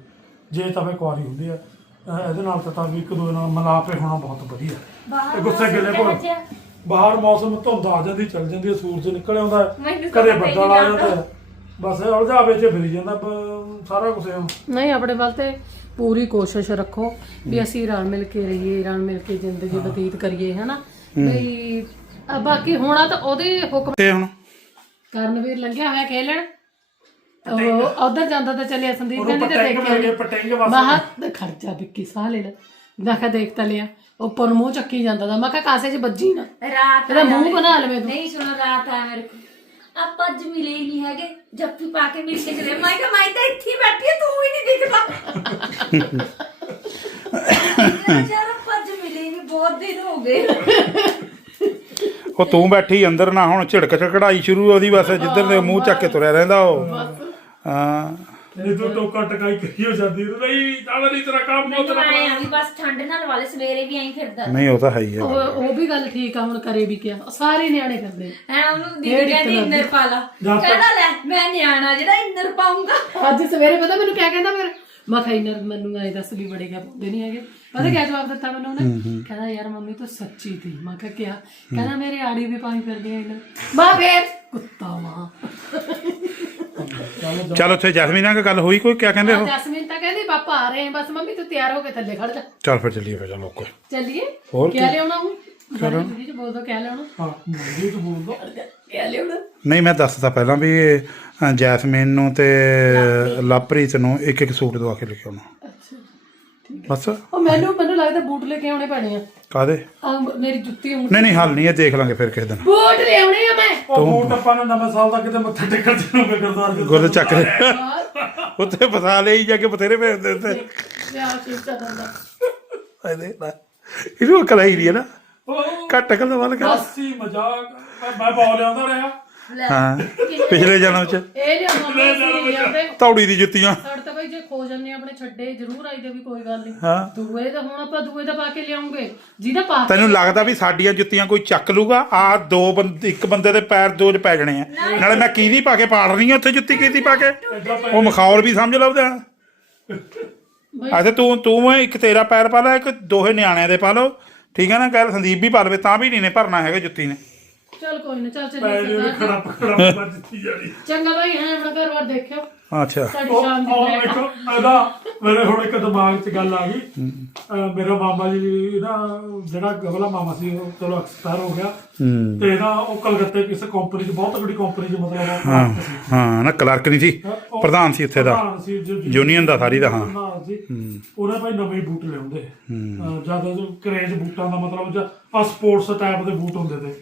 ਜੇ ਤਾਂ ਫੇ ਕੁਆਰੀ ਹੁੰਦੀ ਹੈ ਅਹ ਇਹਦੇ ਨਾਲ ਤਾਂ ਤਾਂ ਵੀ ਇੱਕ ਦੂਜੇ ਨਾਲ ਮਿਲਾਪੇ ਹੋਣਾ ਬਹੁਤ ਵਧੀਆ। ਬਾਹਰ ਇਹ ਗੁੱਸੇ ਗਿਲੇ ਮੌਸਮ ਕੋਲ? ਬਾਹਰ ਮੌਸਮ ਧੁੰਦ ਆ ਜਾਂਦੀ ਚੱਲ ਜਾਂਦੀ ਹੈ ਸੂਰਜ ਨਿਕਲ ਆਉਂਦਾ ਤਾਂ ਕਦੇ ਬੱਦਲ ਆ ਜਾਂਦਾ ਹੈ। ਬਸ ਇਹ ਉਲਝਾਵੇ ਚ ਫਿਰੀ ਜਾਂਦਾ ਬ- ਸਾਰਾ ਕੁਝ ਨਹੀਂ ਆਪਣੇ ਵੱਲ ਤੇ ਪੂਰੀ ਕੋਸ਼ਿਸ਼ ਰੱਖੋ ਵੀ ਅਸੀਂ ਰਲ ਮਿਲ ਕੇ ਰਹੀਏ ਰਲ ਮਿਲ ਕੇ ਜ਼ਿੰਦਗੀ ਬਤੀਤ ਕਰੀਏ ਹਨਾ? ਵੀ ਆ ਬਾਕੀ ਹੋਣਾ ਤਾਂ ਉਹਦੇ ਹੁਕਮ ਤੇ ਹੁਣ? ਕਰਨਵੀਰ ਲੰਘਿਆ ਹੋਇਆ ਖੇਲਣ। ਉਹ ਉਧਰ ਜਾਂਦਾ ਤਾਂ ਚੱਲਿਆ ਸੰਦੀਪ ਉਹਨੂੰ ਕਹਿੰਦੀ ਤੇ ਪਟੰਗ ਦੇਖਿਆ ਮਿਲ ਗਏ ਨੀ। ਪਟੰਗ ਬਸ ਮੈਂ ਕਿਹਾ ਖਰਚਾ ਵਿੱਕੀ ਸਾਹ ਲੈ ਲੈ। ਮੈਂ ਕਿਹਾ ਦੇਖ ਤਾਂ ਲਿਆ। ਉੱਪਰ ਨੂੰ ਮੂੰਹ ਚੱਕੀ ਜਾਂਦਾ ਦਾ ਮੈਂ ਕਿਹਾ ਕਾਸੇ 'ਚ ਵੱਜੀ ਨਾ? ਰਾਤ ਇਹਦਾ ਮੂੰਹ ਬਣਾ ਲਵੇਂ ਤੂੰ। ਨਹੀਂ ਸੁਣੋ ਰਾਤ ਆ ਮੇਰੇ ਕੋਲ। ਆਪਾਂ ਅੱਜ ਮਿਲੇ ਹੀ ਨਹੀਂ ਹੈਗੇ ਜੱਫੀ ਪਾ ਕੇ ਮਿਲ ਕੇ ਚਲੇ। ਮੈਂ ਕਿਹਾ ਮੈਂ ਤਾਂ ਇੱਥੇ ਹੀ ਬੈਠੀ ਹਾਂ, ਤੂੰ ਹੀ ਨਹੀਂ ਦਿਖਦਾ। ਯਾਰ ਆਪਾਂ ਅੱਜ ਮਿਲੇ ਹੀ ਨਹੀਂ ਬਹੁਤ ਦਿਨ ਹੋ ਗਏ। ਉਹ ਤੂੰ ਬੈਠੀ ਅੰਦਰ ਨਾ ਹੁਣ ਝਿੜਕ ਝਕੜਾਈ ਸ਼ੁਰੂ ਉਹਦੀ ਬਸ ਜਿੱਧਰ ਦੇ ਮੂੰਹ ਚੱਕ ਕੇ ਤੁਰਿਆ ਰਹਿੰਦਾ ਉਹ। ਹਾਂ। ਨਹੀਂ ਤੂੰ ਟੋਕਾ ਟਕਾਈ ਕਰੀ ਹੋ ਜਾਂਦੀ ਨਹੀਂ ਤਾਂ ਨਹੀਂ ਤੇਰਾ ਕੰਮ ਹੋ ਮੈਨੂੰ ਆਏ ਆ ਵੀ ਬਸ ਠੰਡ ਨਾਲ ਵਾਲੇ ਸਵੇਰੇ ਵੀ ਐਂ ਫਿਰਦਾ। ਨਹੀਂ ਉਹ ਤਾਂ ਹੈ ਹੀ ਹੈ। ਉਹ ਉਹ ਵੀ ਗੱਲ ਠੀਕ ਆ ਹੁਣ ਕਰੇ ਵੀ ਕਿਆ। ਸਾਰੇ ਨਿਆਣੇ ਕਰਦੇ ਹੈ ਉਹਨੂੰ ਦੀਦੀ ਕਹਿੰਦੀ ਇੰਨਰ ਪਾ ਲਾ। ਜਾਂ ਤਾਂ- ਕਹਿੰਦਾ ਲੈ ਮੈਂ ਨਿਆਣਾ ਜਿਹੜਾ ਇੰਨਰ ਪਾਉਂਗਾ ਅੱਜ ਸਵੇਰੇ ਪਤਾ ਮੈਨੂੰ ਕਿਆ ਕਹਿੰਦਾ ਫਿਰ? ਮੈਂ ਕਿਹਾ ਇਨਰ ਮੈਨੂੰ ਐ ਦੱਸ ਵੀ ਬੜੇ ਕਿਆ ਪਾਉਂਦੇ ਨਹੀਂ ਹੈਗੇ। ਪਤਾ ਕਿਆ ਜਵਾਬ ਦਿੱਤਾ ਮੈਨੂੰ ਉਹਨੇ? ਕਹਿੰਦਾ ਯਾਰ ਮੰਮੀ ਤੂੰ ਸੱਚੀ ਥੀ ਮੈਂ ਕਿਹਾ ਕਿਆ? ਕਹਿੰਦਾ ਮੇਰੇ ਆੜੀ ਵੀ ਪਾਈ ਫਿਰਦੀ ਆ ਇਨਰ ਮਾਂ ਫੇਰ? ਕੁੱਤਾ ਮਾਂ ਚੱਲ ਉੱਥੇ ਜੈਸਮੀਨ ਨਾਲ ਗੱਲ ਹੋਈ ਕੋਈ? ਕਿਆ ਕਹਿੰਦੇ ਉਹ? ਜਸਮੀਨ ਤਾਂ ਕਹਿੰਦੀ ਪਾਪਾ ਆ ਰਹੇ ਆ ਬਸ ਮੰਮੀ ਤੂੰ ਤਿਆਰ ਹੋ ਕੇ ਥੱਲੇ ਖੜ ਜਾ। ਚੱਲ ਫਿਰ ਚੱਲੀਏ ਫਿਰ ਚਲੋ ਕੋਈ ਚੱਲੀਏ? ਹੋਰ ਕਿਆ ਲਿਆਉਣਾ ਹੂੰ ਕਰਨ ਜੀ ਬੋਲ ਦੋ ਕਿਆ ਲਿਆਉਣਾ? ਹਾਂ ਜੀ ਤੂੰ ਬੋਲ ਦੋ ਕਿਆ ਲਿਆਉਣਾ? ਨਹੀਂ ਮੈਂ ਦੱਸਦਾ ਪਹਿਲਾਂ ਵੀ ਜੈਸਮੀਨ ਨੂੰ ਤੇ ਲਵਪ੍ਰੀਤ ਨੂੰ ਇੱਕ ਇੱਕ ਸੂਟ ਦਵਾ ਕੇ ਲੈ ਕੇ ਆਉਣਾ। ਬਸ। ਉਹ ਮੈਨੂੰ ਮੈਨੂੰ ਲੱਗਦਾ ਬੂਟ ਲੈ ਕੇ ਆਉਣੇ ਪੈਣੇ ਆ। ਕਾਦੇ ਆ ਮੇਰੀ ਜੁੱਤੀ ਹੁਣ ਨਹੀਂ ਨਹੀਂ ਹੱਲ ਨਹੀਂ ਇਹ ਦੇਖ ਲਾਂਗੇ ਫਿਰ ਕਿਸੇ ਦਿਨ। ਬੂਟ ਲਿਆਉਣੇ ਆ ਮੈਂ। ਉਹ ਬੂਟ ਆਪਾਂ ਨੂੰ ਨਵੇਂ ਸਾਲ ਦਾ ਕਿਤੇ ਮੱਥੇ ਟੇਕਣ ਜਾਣਗੇ ਗੁਰਦੁਆਰੇ ਦੇ ਗੁਰਦ ਚੱਕ ਲੈ ਉੱਥੇ ਫਸਾ ਲਈ ਜਾ ਕੇ ਬਥੇਰੇ ਭੇਜਦੇ ਉੱਤੇ ਲਿਆ ਸ਼ੀਸ਼ਾ ਦੰਦਾ ਇਹਦੇ ਨਾਲ ਇਹਨੂੰ ਅਕਲ ਹੀ ਨਹੀਂ ਹੈ ਨਾ। ਉਹ ਘੱਟ ਅਕਲ ਦਾ ਵੱਲ ਕਰ ਹਾਸੀ ਮਜ਼ਾਕ। ਮੈਂ ਮੈਂ ਬੋਲ ਲਿਆਉਂਦਾ ਰਿਹਾ। ਹਾਂ। ਪਿਛਲੇ ਜਨਮ ਚ। ਇਹ ਤੌੜੀ ਦੀ ਜੁੱਤੀਆਂ। ਸਾਡੇ ਤਾਂ ਭਾਈ ਜੇ ਖੋ ਜੰਨੇ ਆਪਣੇ ਛੱਡੇ ਜ਼ਰੂਰ ਆਈਦੇ ਵੀ ਕੋਈ ਗੱਲ ਨਹੀਂ ਹਾਂ। ਦੂਏ ਤਾਂ ਹੁਣ ਆਪਾਂ ਦੂਏ ਦਾ ਪਾ ਕੇ ਲਿਆਉਂਗੇ। ਜਿਹਦਾ ਪਾ ਕੇ ਤੈਨੂੰ ਲੱਗਦਾ ਵੀ ਸਾਡੀਆਂ ਜੁੱਤੀਆਂ ਕੋਈ ਚੱਕ ਲੂਗਾ? ਆ ਦੋ ਬੰਦੇ ਇੱਕ ਬੰਦੇ ਦੇ ਪੈਰ ਦੋ ਚ ਪੈ ਜਾਣੇ ਆ। ਨਾਲੇ ਮੈਂ ਕਿਹਦੀ ਪਾ ਕੇ ਪਾੜ ਰਹੀ ਆ ਉੱਥੇ ਜੁੱਤੀ ਕਿਹਦੀ ਪਾ ਕੇ। ਉਹ ਮਖੌਲ ਵੀ ਸਮਝ ਲਵਦਾ ਅੱਛਾ ਤੂੰ ਤੂੰ ਇੱਕ ਤੇਰਾ ਪੈਰ ਪਾ ਲੈ ਇੱਕ ਦੋਹੇ ਨਿਆਣਿਆਂ ਦੇ ਪਾ ਲਓ। ਠੀਕ ਹੈ ਨਾ ਕੱਲ ਸੰਦੀਪ ਵੀ ਪਾ ਲਵੇ ਤਾਂ ਵੀ ਨਹੀਂ ਨੇ ਭਰਨਾ ਹੈਗਾ ਜੁੱਤੀ ਨੇ। ਚੱਲ ਕੋਈ ਨਾ ਚੱਲ ਜੇ ਸਰਦਾਰ ਖੜਾ ਖੜਾ ਪਾ ਦਿੱਤੀ ਜਾਣੀ। ਜੀ। ਚੰਗਾ ਭਾਈ ਹੈ ਆਪਣਾ ਘਰ ਵਾਰ ਦੇਖਿਓ। ਅੱਛਾ। ਸਾਡੀ ਉਹ ਸ਼ਾਮ ਦੀ ਉਹ ਪਲੇਟ ਇੱਕ ਇਹਦਾ ਮੇਰੇ ਹੁਣ ਇੱਕ ਦਿਮਾਗ 'ਚ ਗੱਲ ਆ ਗਈ। ਅਹ ਮੇਰਾ ਮਾਮਾ ਜੀ ਨਾ ਜਿਹੜਾ ਗਵਲਾ ਮਾਮਾ ਸੀ ਉਹ ਚਲੋ ਐਕਸਪਾਇਰ ਹੋ ਗਿਆ। ਹੂੰ। ਤੇ ਨਾ ਉਹ ਕਲਕੱਤੇ ਕਿਸੇ ਕੰਪਨੀ 'ਚ ਬਹੁਤ ਤਕੜੀ ਕੰਪਨੀ 'ਚ ਮਤਲਬ ਉਹ ਹਾਂ clerk ਸੀ। ਹਾਂ ਨਾ ਕਲਰਕ ਨਹੀਂ ਸੀ ਉਹ ਪ੍ਰਧਾਨ ਸੀ ਉੱਥੇ ਦਾ। ਪ੍ਰਧਾਨ ਸੀ ਜੋ- ਜੋ- ਯੂਨੀਅਨ ਦਾ ਸਾਰੀ ਦਾ, ਹਾਂ। ਪ੍ਰਧਾਨ ਸੀ ਉਹਨੇ ਭਾਈ ਨਵੇਂ ਬੂਟ ਲਿਆਉਂਦੇ। ਜ਼ਿਆਦਾ ਜੋ ਕਰੇਜ ਬੂਟਾਂ ਦਾ ਮਤਲਬ ਆ ਸਪੋਰਟਸ ਟਾਈਪ ਦੇ ਬੂਟ ਹੁੰਦੇ ਤੇ।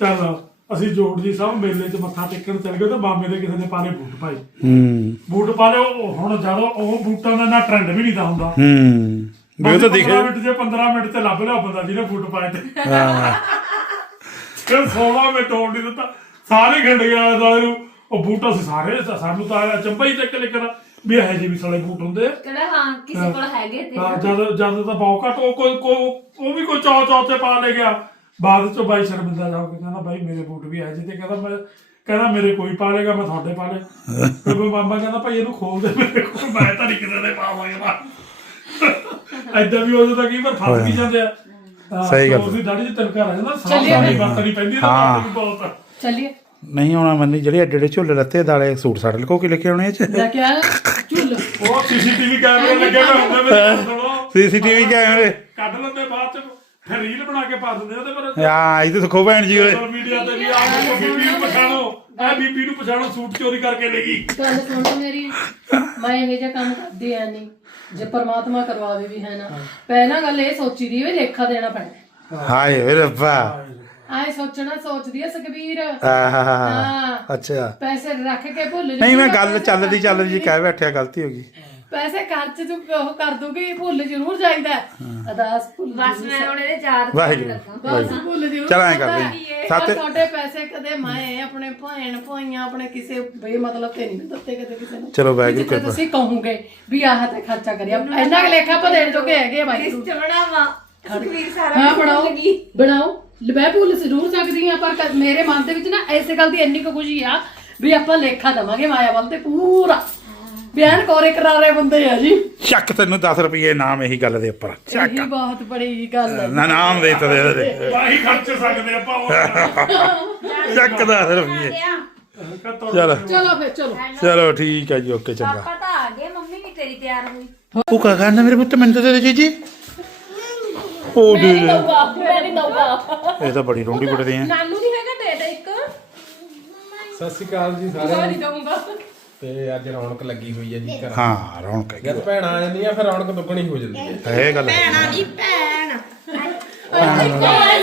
ਚੱਲ ਅਸੀਂ ਜੋੜ ਜੀ ਸਭ ਮੇਲੇ 'ਚ ਮੱਥਾ ਟੇਕਣ ਚੱਲ ਗਏ ਤੇ ਮਾਮੇ ਦੇ ਕਿਸੇ ਨੇ ਪਾਲੇ ਬੂਟ ਭਾਈ ਹੂੰ। ਬੂਟ ਪਾ ਲਏ ਉਹ ਹੁਣ ਜਦੋਂ ਉਹ ਬੂਟਾਂ ਦਾ ਨਾ ਟ੍ਰੈਂਡ ਵੀ ਨਹੀਂ ਦਾ ਹੁੰਦਾ। ਹੂੰ। ਵੀ ਉਹ ਤਾਂ ਦਿਖੇ। 15 ਮਿੰਟ ਜੇ 15 ਮਿੰਟ ਤੇ ਲੱਭ ਲਿਆ ਬੰਦਾ ਜਿਹਨੇ ਬੂਟ ਪਾਏ ਤੇ। ਹਾਂ। ਫਿਰ 16 ਮਿੰਟ ਹੋਣ ਨਹੀਂ ਦਿੱਤਾ। ਸਾਰੇ ਖੰਡ ਗਿਆ ਆਲੇ ਨੂੰ ਉਹ ਬੂਟ ਅਸੀਂ ਸਾਰੇ ਸਾਨੂੰ ਤਾਂ ਚੰਬਾ ਹੀ ਚੱਕ ਲਿਖਣਾ ਵੀ ਇਹੋ ਜਿਹੇ ਵੀ ਸਾਲੇ ਬੂਟ ਹੁੰਦੇ ਆ। ਕਹਿੰਦਾ ਹਾਂ ਕਿਸੇ ਕੋਲ ਹੈਗੇ ਤੇ ਹਾਂ, ਜਦ ਜਦ ਤਾਂ ਬਹੁਤ ਘੱਟ ਉਹ ਕੋਈ ਕੋਈ ਉਹ ਵੀ ਕੋਈ ਚੌ ਚੌ ਤੇ ਪਾ ਲੈ ਗਿਆ। ਬਾਅਦ ਚੋਂ ਬਾਈ ਸ਼ਰਮਿੰਦਾ ਜਾ ਕੇ ਕਹਿੰਦਾ ਬਾਈ ਮੇਰੇ ਬੂਟ ਵੀ ਹੈ ਜੀ। ਤੇ ਕਹਿੰਦਾ ਮੈਂ ਕਹਿੰਦਾ ਮੇਰੇ ਕੋਈ ਪਾ ਲੇਗਾ ਮੈਂ ਤੁਹਾਡੇ ਪਾ ਲਿਆ ਫਿਰ ਕੋਈ ਮਾਮਾ ਕਹਿੰਦਾ ਭਾਈ ਇਹਨੂੰ ਖੋਲ ਦੇ ਮੇਰੇ ਕੋਲ ਮੈਂ ਤਾਂ ਨਹੀਂ ਕਿਸੇ ਦੇ ਪਾਵਾਂਗਾ ਐਦਾਂ ਵੀ ਹੋ ਜਾਂਦਾ ਕਈ ਵਾਰ ਫਸ ਵੀ ਜਾਂਦੇ ਆ। ਸਹੀ ਗੱਲ। ਉਹਦੀ ਦਾੜੀ 'ਚ ਤਿਲਕਾ ਰਹਿ ਜਾਂਦਾ ਫਿਰ। ਵਰਤਣੀ ਪੈਂਦੀ ਬਹੁਤ ਆ। ਚੱਲੀਏ। ਨਹੀਂ ਹੋਣਾ ਮੰਨੀ ਜਿਹੜੇ ਐਡੇ ਐਡੇ ਝੋਲੇ ਲੱਤੇ ਦਾਲੇ ਸੂਟ ਸਾੜ ਲਕੋ ਕੇ ਲੈ ਕੇ ਆਉਣੇ ਇਹ ਚ? ਲੈ ਕੇ ਆ ਝੁੱਲ। ਉਹ ਸੀਸੀਟੀਵੀ ਕੈਮਰੇ ਲੱਗੇ ਹੋਏ ਹੁੰਦੇ ਮੇਰੇ ਕੋਲ ਸੁਣੋ। ਸੀਸੀਟੀਵੀ ਕੈਮਰੇ ਕੱਢ ਲੈਂਦੇ ਬਾਅਦ ਚ। ਫਿਰ ਰੀਲ ਬਣਾ ਕੇ ਪਾ ਦਿੰਦੇ ਉਹਦੇ ਪਰ ਆ ਇਹ ਤਾਂ ਸੁਖੋ ਭੈਣ ਜੀ ਸੋਸ਼ਲ ਮੀਡੀਆ ਤੇ ਵੀ ਆ ਬੀਬੀ ਨੂੰ ਪਛਾਣੋ। ਇਹ ਬੀਬੀ ਨੂੰ ਪਛਾਣੋ ਸੂਟ ਚੋਰੀ ਕਰਕੇ ਲੈ ਗਈ। ਗੱਲ ਸੁਣ ਮੇਰੀ ਮੈਂ ਇਹ ਜਿਹਾ ਕੰਮ ਕਰਦੀ ਐ ਨਹੀਂ। ਜੇ ਪਰਮਾਤਮਾ ਕਰਵਾਵੇ ਵੀ ਹੈ। ਨਾ ਪਹਿਲਾਂ ਗੱਲ ਇਹ ਸੋਚੀ ਦੀ ਵੀ ਲੇਖਾ ਦੇਣਾ ਪੈਣਾ। ਹਾਏ ਵੇ ਰੱਬਾ। ਆਏ ਸੋਚਣਾ ਸੋਚਦੀ ਐ ਸੁਖਬੀਰ। ਆਹਾ ਹਾਂ ਅੱਛਾ। ਪੈਸੇ ਰੱਖ ਕੇ ਭੁੱਲ ਨਹੀਂ ਮੈਂ ਗੱਲ ਚੱਲਦੀ ਚੱਲਦੀ ਜੀ। ਕਹਿ ਬੈਠਿਆ ਗਲਤੀ ਹੋ ਗਈ। ਪੈਸੇ ਖਰਚ ਤੂੰ ਉਹ ਕਰ ਦੂਗੀ ਭੁੱਲ ਜ਼ਰੂਰ ਜਾਈਦਾ ਭੁੱਲ ਬਸ ਮੈਂ ਹੁਣ ਇਹਦੇ ਯਾਦ ਵਾਹਿਗੁਰੂ ਬਸ ਭੁੱਲ ਜ਼ਰੂਰ ਚੱਲ ਐਂ ਕਰਦੇ ਹੈ। ਸੱਤ- ਤੁਹਾਡੇ ਪੈਸੇ ਕਦੇ ਮੈਂ ਆਪਣੇ ਭੈਣ ਭਾਈਆਂ ਆਪਣੇ ਕਿਸੇ ਬੇ ਮਤਲਬ ਤੇ ਨਹੀਂ ਦਿੱਤੇ ਕਦੇ ਕਿਸੇ ਨੂੰ। ਚਲੋ ਵਾਹਿਗੁਰੂ ਜਿੱਥੇ ਕਿਰਪਾ। ਤੁਸੀਂ ਕਹੋਗੇ ਵੀ ਆਹ ਤੇ ਖਰਚਾ ਕਰਿਆ। ਇੰਨਾ ਕੁ ਲੇਖਾ ਆਪਾਂ ਦੇਣ ਜੋਗੇ ਹੈਗੇ ਆ ਭਾਈ ਲਿਸਟ ਬਣਾਵਾ। ਸੁਖਵੀਰ ਸਾਰਾ ਹਾਂ ਬਣਾਓ। ਬਣਾਓ। ਮੈਂ ਭੁੱਲ ਜ਼ਰੂਰ ਸਕਦੀ ਹਾਂ ਪਰ ਕ- ਮੇਰੇ ਮਨ ਦੇ ਵਿੱਚ ਨਾ ਐਸੇ ਗੱਲ ਦੀ ਇੰਨੀ ਕੁ ਖੁਸ਼ੀ ਆ ਵੀ ਆਪਾਂ ਲੇਖਾ ਦਵਾਂਗੇ ਮਾਇਆ ਵੱਲ ਤੇ ਪੂਰਾ। ਬਿਆਨ ਕੋਰੇ ਕਰਾਰੇ ਬੰਦੇ ਆ ਜੀ। ਚੱਕ ਤੈਨੂੰ 10 ਰੁਪਏ ਨਾਮ ਇਹੀ ਗੱਲ ਦੇ ਉੱਪਰ। ਚੱਕ। ਇਹੀ ਬਹੁਤ ਬੜੀ ਗੱਲ ਹੈ ਨਾ ਨਾਮ ਦੇ ਤਾ ਦੇ ਦੇ। ਵਾਹੀ ਖਰਚ ਸਕਦੇ ਆਪਾਂ ਉਹ ਚੱਕ 10 ਰੁਪਏ ਚਲ। ਚਲੋ ਫਿਰ ਚਲੋ। ਚਲੋ ਠੀਕ ਹੈ ਜੀ ਓਕੇ ਚੰਗਾ। ਪਾਪਾ ਤਾਂ ਆ ਗਏ ਮੰਮੀ ਵੀ ਤੇਰੀ ਤਿਆਰ ਹੋਈ। ਉਹ ਕਾ ਕਰਨਾ ਮੇਰੇ ਪੁੱਤ ਮੈਨੂੰ ਤਾਂ ਦੇ ਦੇ ਜੀ ਜੀ। ਉਹ ਦੇ ਦੇ। ਮੈਂ ਨਹੀਂ ਦਊਗਾ ਇਹ ਤਾਂ ਬੜੀ ਰੋਂਡੀ ਬੁੱਟਦੇ ਆ। ਨਾਨੂ ਨਹੀਂ ਹੈਗਾ ਦੇ ਦੇ ਇੱਕ। ਸਤਿ ਸ਼੍ਰੀ ਅਕਾਲ ਜੀ ਸਾਰਿਆਂ ਨੂੰ। ਨਹੀਂ ਦਊਗਾ। ਤੇ ਅੱਜ ਰੌਣਕ ਲੱਗੀ ਹੋਈ ਹੈ ਜੀ ਘਰ ਹਾਂ ਰੌਣਕ ਹੈਗੀ। ਜਦ ਭੈਣਾਂ ਆ ਜਾਂਦੀਆਂ ਫਿਰ ਰੌਣਕ ਦੁੱਗਣੀ ਹੋ ਜਾਂਦੀ ਹੈ। ਇਹ ਗੱਲ ਹੈ।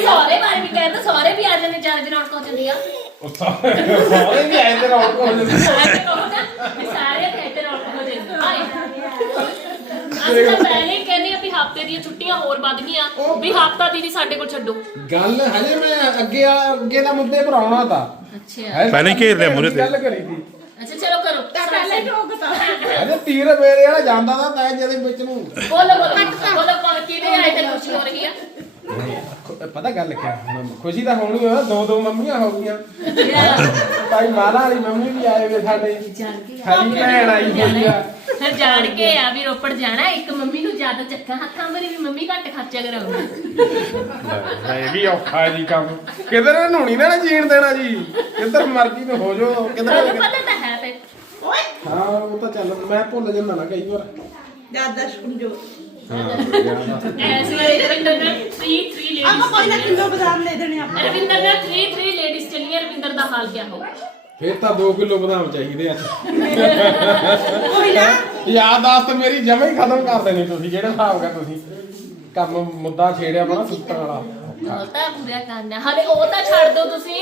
ਸਾਰੇ ਬਾਰੇ ਵੀ ਕਹਿੰਦਾ ਸਾਰੇ ਵੀ ਆ ਜਾਂਦੇ ਵੀ ਰੌਣਕ ਹੋ ਜਾਂਦੀ ਆ। ਉਹ ਸਾਰੇ ਸਾਰੇ ਵੀ ਆਏ ਤੇ ਰੌਣਕ ਹੋ ਜਾਂਦੀ। ਹੈ। ਸਾਰੇ ਕਹੋਗਾ ਵੀ ਸਾਰੇ ਕਹਿੰਦੇ ਹੋ ਜਾਂਦੀ। ਆ ਅਸੀਂ ਤਾਂ ਪਹਿਲੇ ਹੀ ਕਹਿੰਦੇ ਆ ਵੀ ਹਫ਼ਤੇ ਦੀਆਂ ਛੁੱਟੀਆਂ ਹੋਰ ਵੱਧ ਗਈਆਂ। ਵੀ ਹਫਤਾ ਦੀਦੀ ਸਾਡੇ ਕੋਲ ਛੱਡੋ। ਗੱਲ ਹਜੇ ਮੈਂ ਅੱਗੇ ਆ- ਅੱਗੇ ਦਾ ਮੁੱਦੇ ਪਰ ਆਉਣਾ ਤਾਂ। ਅੱਛਾ। ਹਜੇ ਪਹਿਲਾਂ ਹੀ ਘੇਰ ਲਿਆ ਮੂਹਰੇ ਤੇ। ਗੱਲ ਕਰੀ ਸੀ। ਅੱਛਾ ਚਲੋ ਕਰੋ। ਪਹਿਲੇ ਠੋਕਤਾ ਹਜੇ ਤੀਰ ਮੇਰੇ ਵਾਲਾ ਜਾਂਦਾ ਤਾਂ ਤੈਂ ਜਿਹਦੇ ਵਿੱਚ ਨੂੰ ਬੋਲੋ ਬੋਲੋ। ਬੋਲੋ ਕੌਣ ਕਿਹਦੇ ਆਏ ਤੇ ਖੁਸ਼ੀ ਹੋ ਰਹੀ ਆ। ਪਤਾ ਗੱਲ ਕੀ ਆ? ਖੁਸ਼ੀ ਤਾਂ ਹੋਣੀ ਆ ਦੋ ਦੋ ਮੰਮੀਆਂ ਹੋ ਗਈਆਂ। ਭਾਈ ਮਾਲਾ ਵਾਲੀ ਮੰਮੀ ਵੀ ਆਏ ਵੇ ਸਾਡੇ। ਸਾਡੀ ਭੈਣ ਆਈ ਹੋਈ ਆ। ਫਿਰ ਜਾਣ ਕੇ ਆ ਵੀ ਰੋਪੜ ਜਾਣਾ ਇੱਕ ਮੰਮੀ ਨੂੰ ਜ਼ਿਆਦਾ ਚੱਕਾ ਹੱਥਾਂ ਮੇਰੀ ਵੀ ਮੰਮੀ ਘੱਟ ਖਰਚਾ ਕਰਾਉਂਦੀ ਇਹ ਵੀ ਔਖਾ ਜੀ ਕੰਮ। ਕਿਧਰ ਨਹਾਉਣੀ ਨਾ ਜੀਣ ਦੇਣਾ ਜੀ? ਕਿੱਧਰ ਮਰਜ਼ੀ ਨੂੰ ਹੋ ਜਾਓ ਤੁਹਾਨੂੰ ਕਿਧਰ ਪਤਾ ਤਾਂ ਹੈ ਤੇ ਹਾਂ ਉਹ ਤਾਂ ਚੱਲ ਮੈਂ ਭੁੱਲ ਜਾਂਦਾ ਨਾ ਕਈ ਵਾਰ। ਐਸ ਰਵਿੰਦਰ ਨੇ 3 3 ਆਪਾਂ ਕੋਈ ਨਾ ਕਿਲੋ ਬਦਾਮ ਲੈ ਦੇਣੇ ਆਪਾਂ ਰਵਿੰਦਰ ਨੇ 3 3 ਲੇਡੀਜ਼ ਚੱਲੀਆਂ ਰਵਿੰਦਰ ਦਾ ਹਾਲ ਕਿਆ ਹੋਊ ਫੇਰ ਤਾਂ 2 ਕਿਲੋ ਬਦਾਮ ਚਾਹੀਦੇ ਆ। ਯਾਦਾਸ਼ਤ ਮੇਰੀ ਜਮਾ ਖਤਮ ਕਰ ਦੇਣੀ ਤੁਸੀਂ ਜਿਹੜਾ ਹਿਸਾਬ ਕਰ ਤੁਸੀਂ ਕੰਮ ਮੁੱਦਾ ਛੇੜਿਆ ਬਣਾ ਸੁੱਤਣ ਵਾਲਾ। ਉਹ ਤਾਂ ਪੂਰਾ ਕਰਨਾ ਹਲੇ ਉਹ ਤਾਂ ਛੱਡ ਦੋ ਤੁਸੀਂ।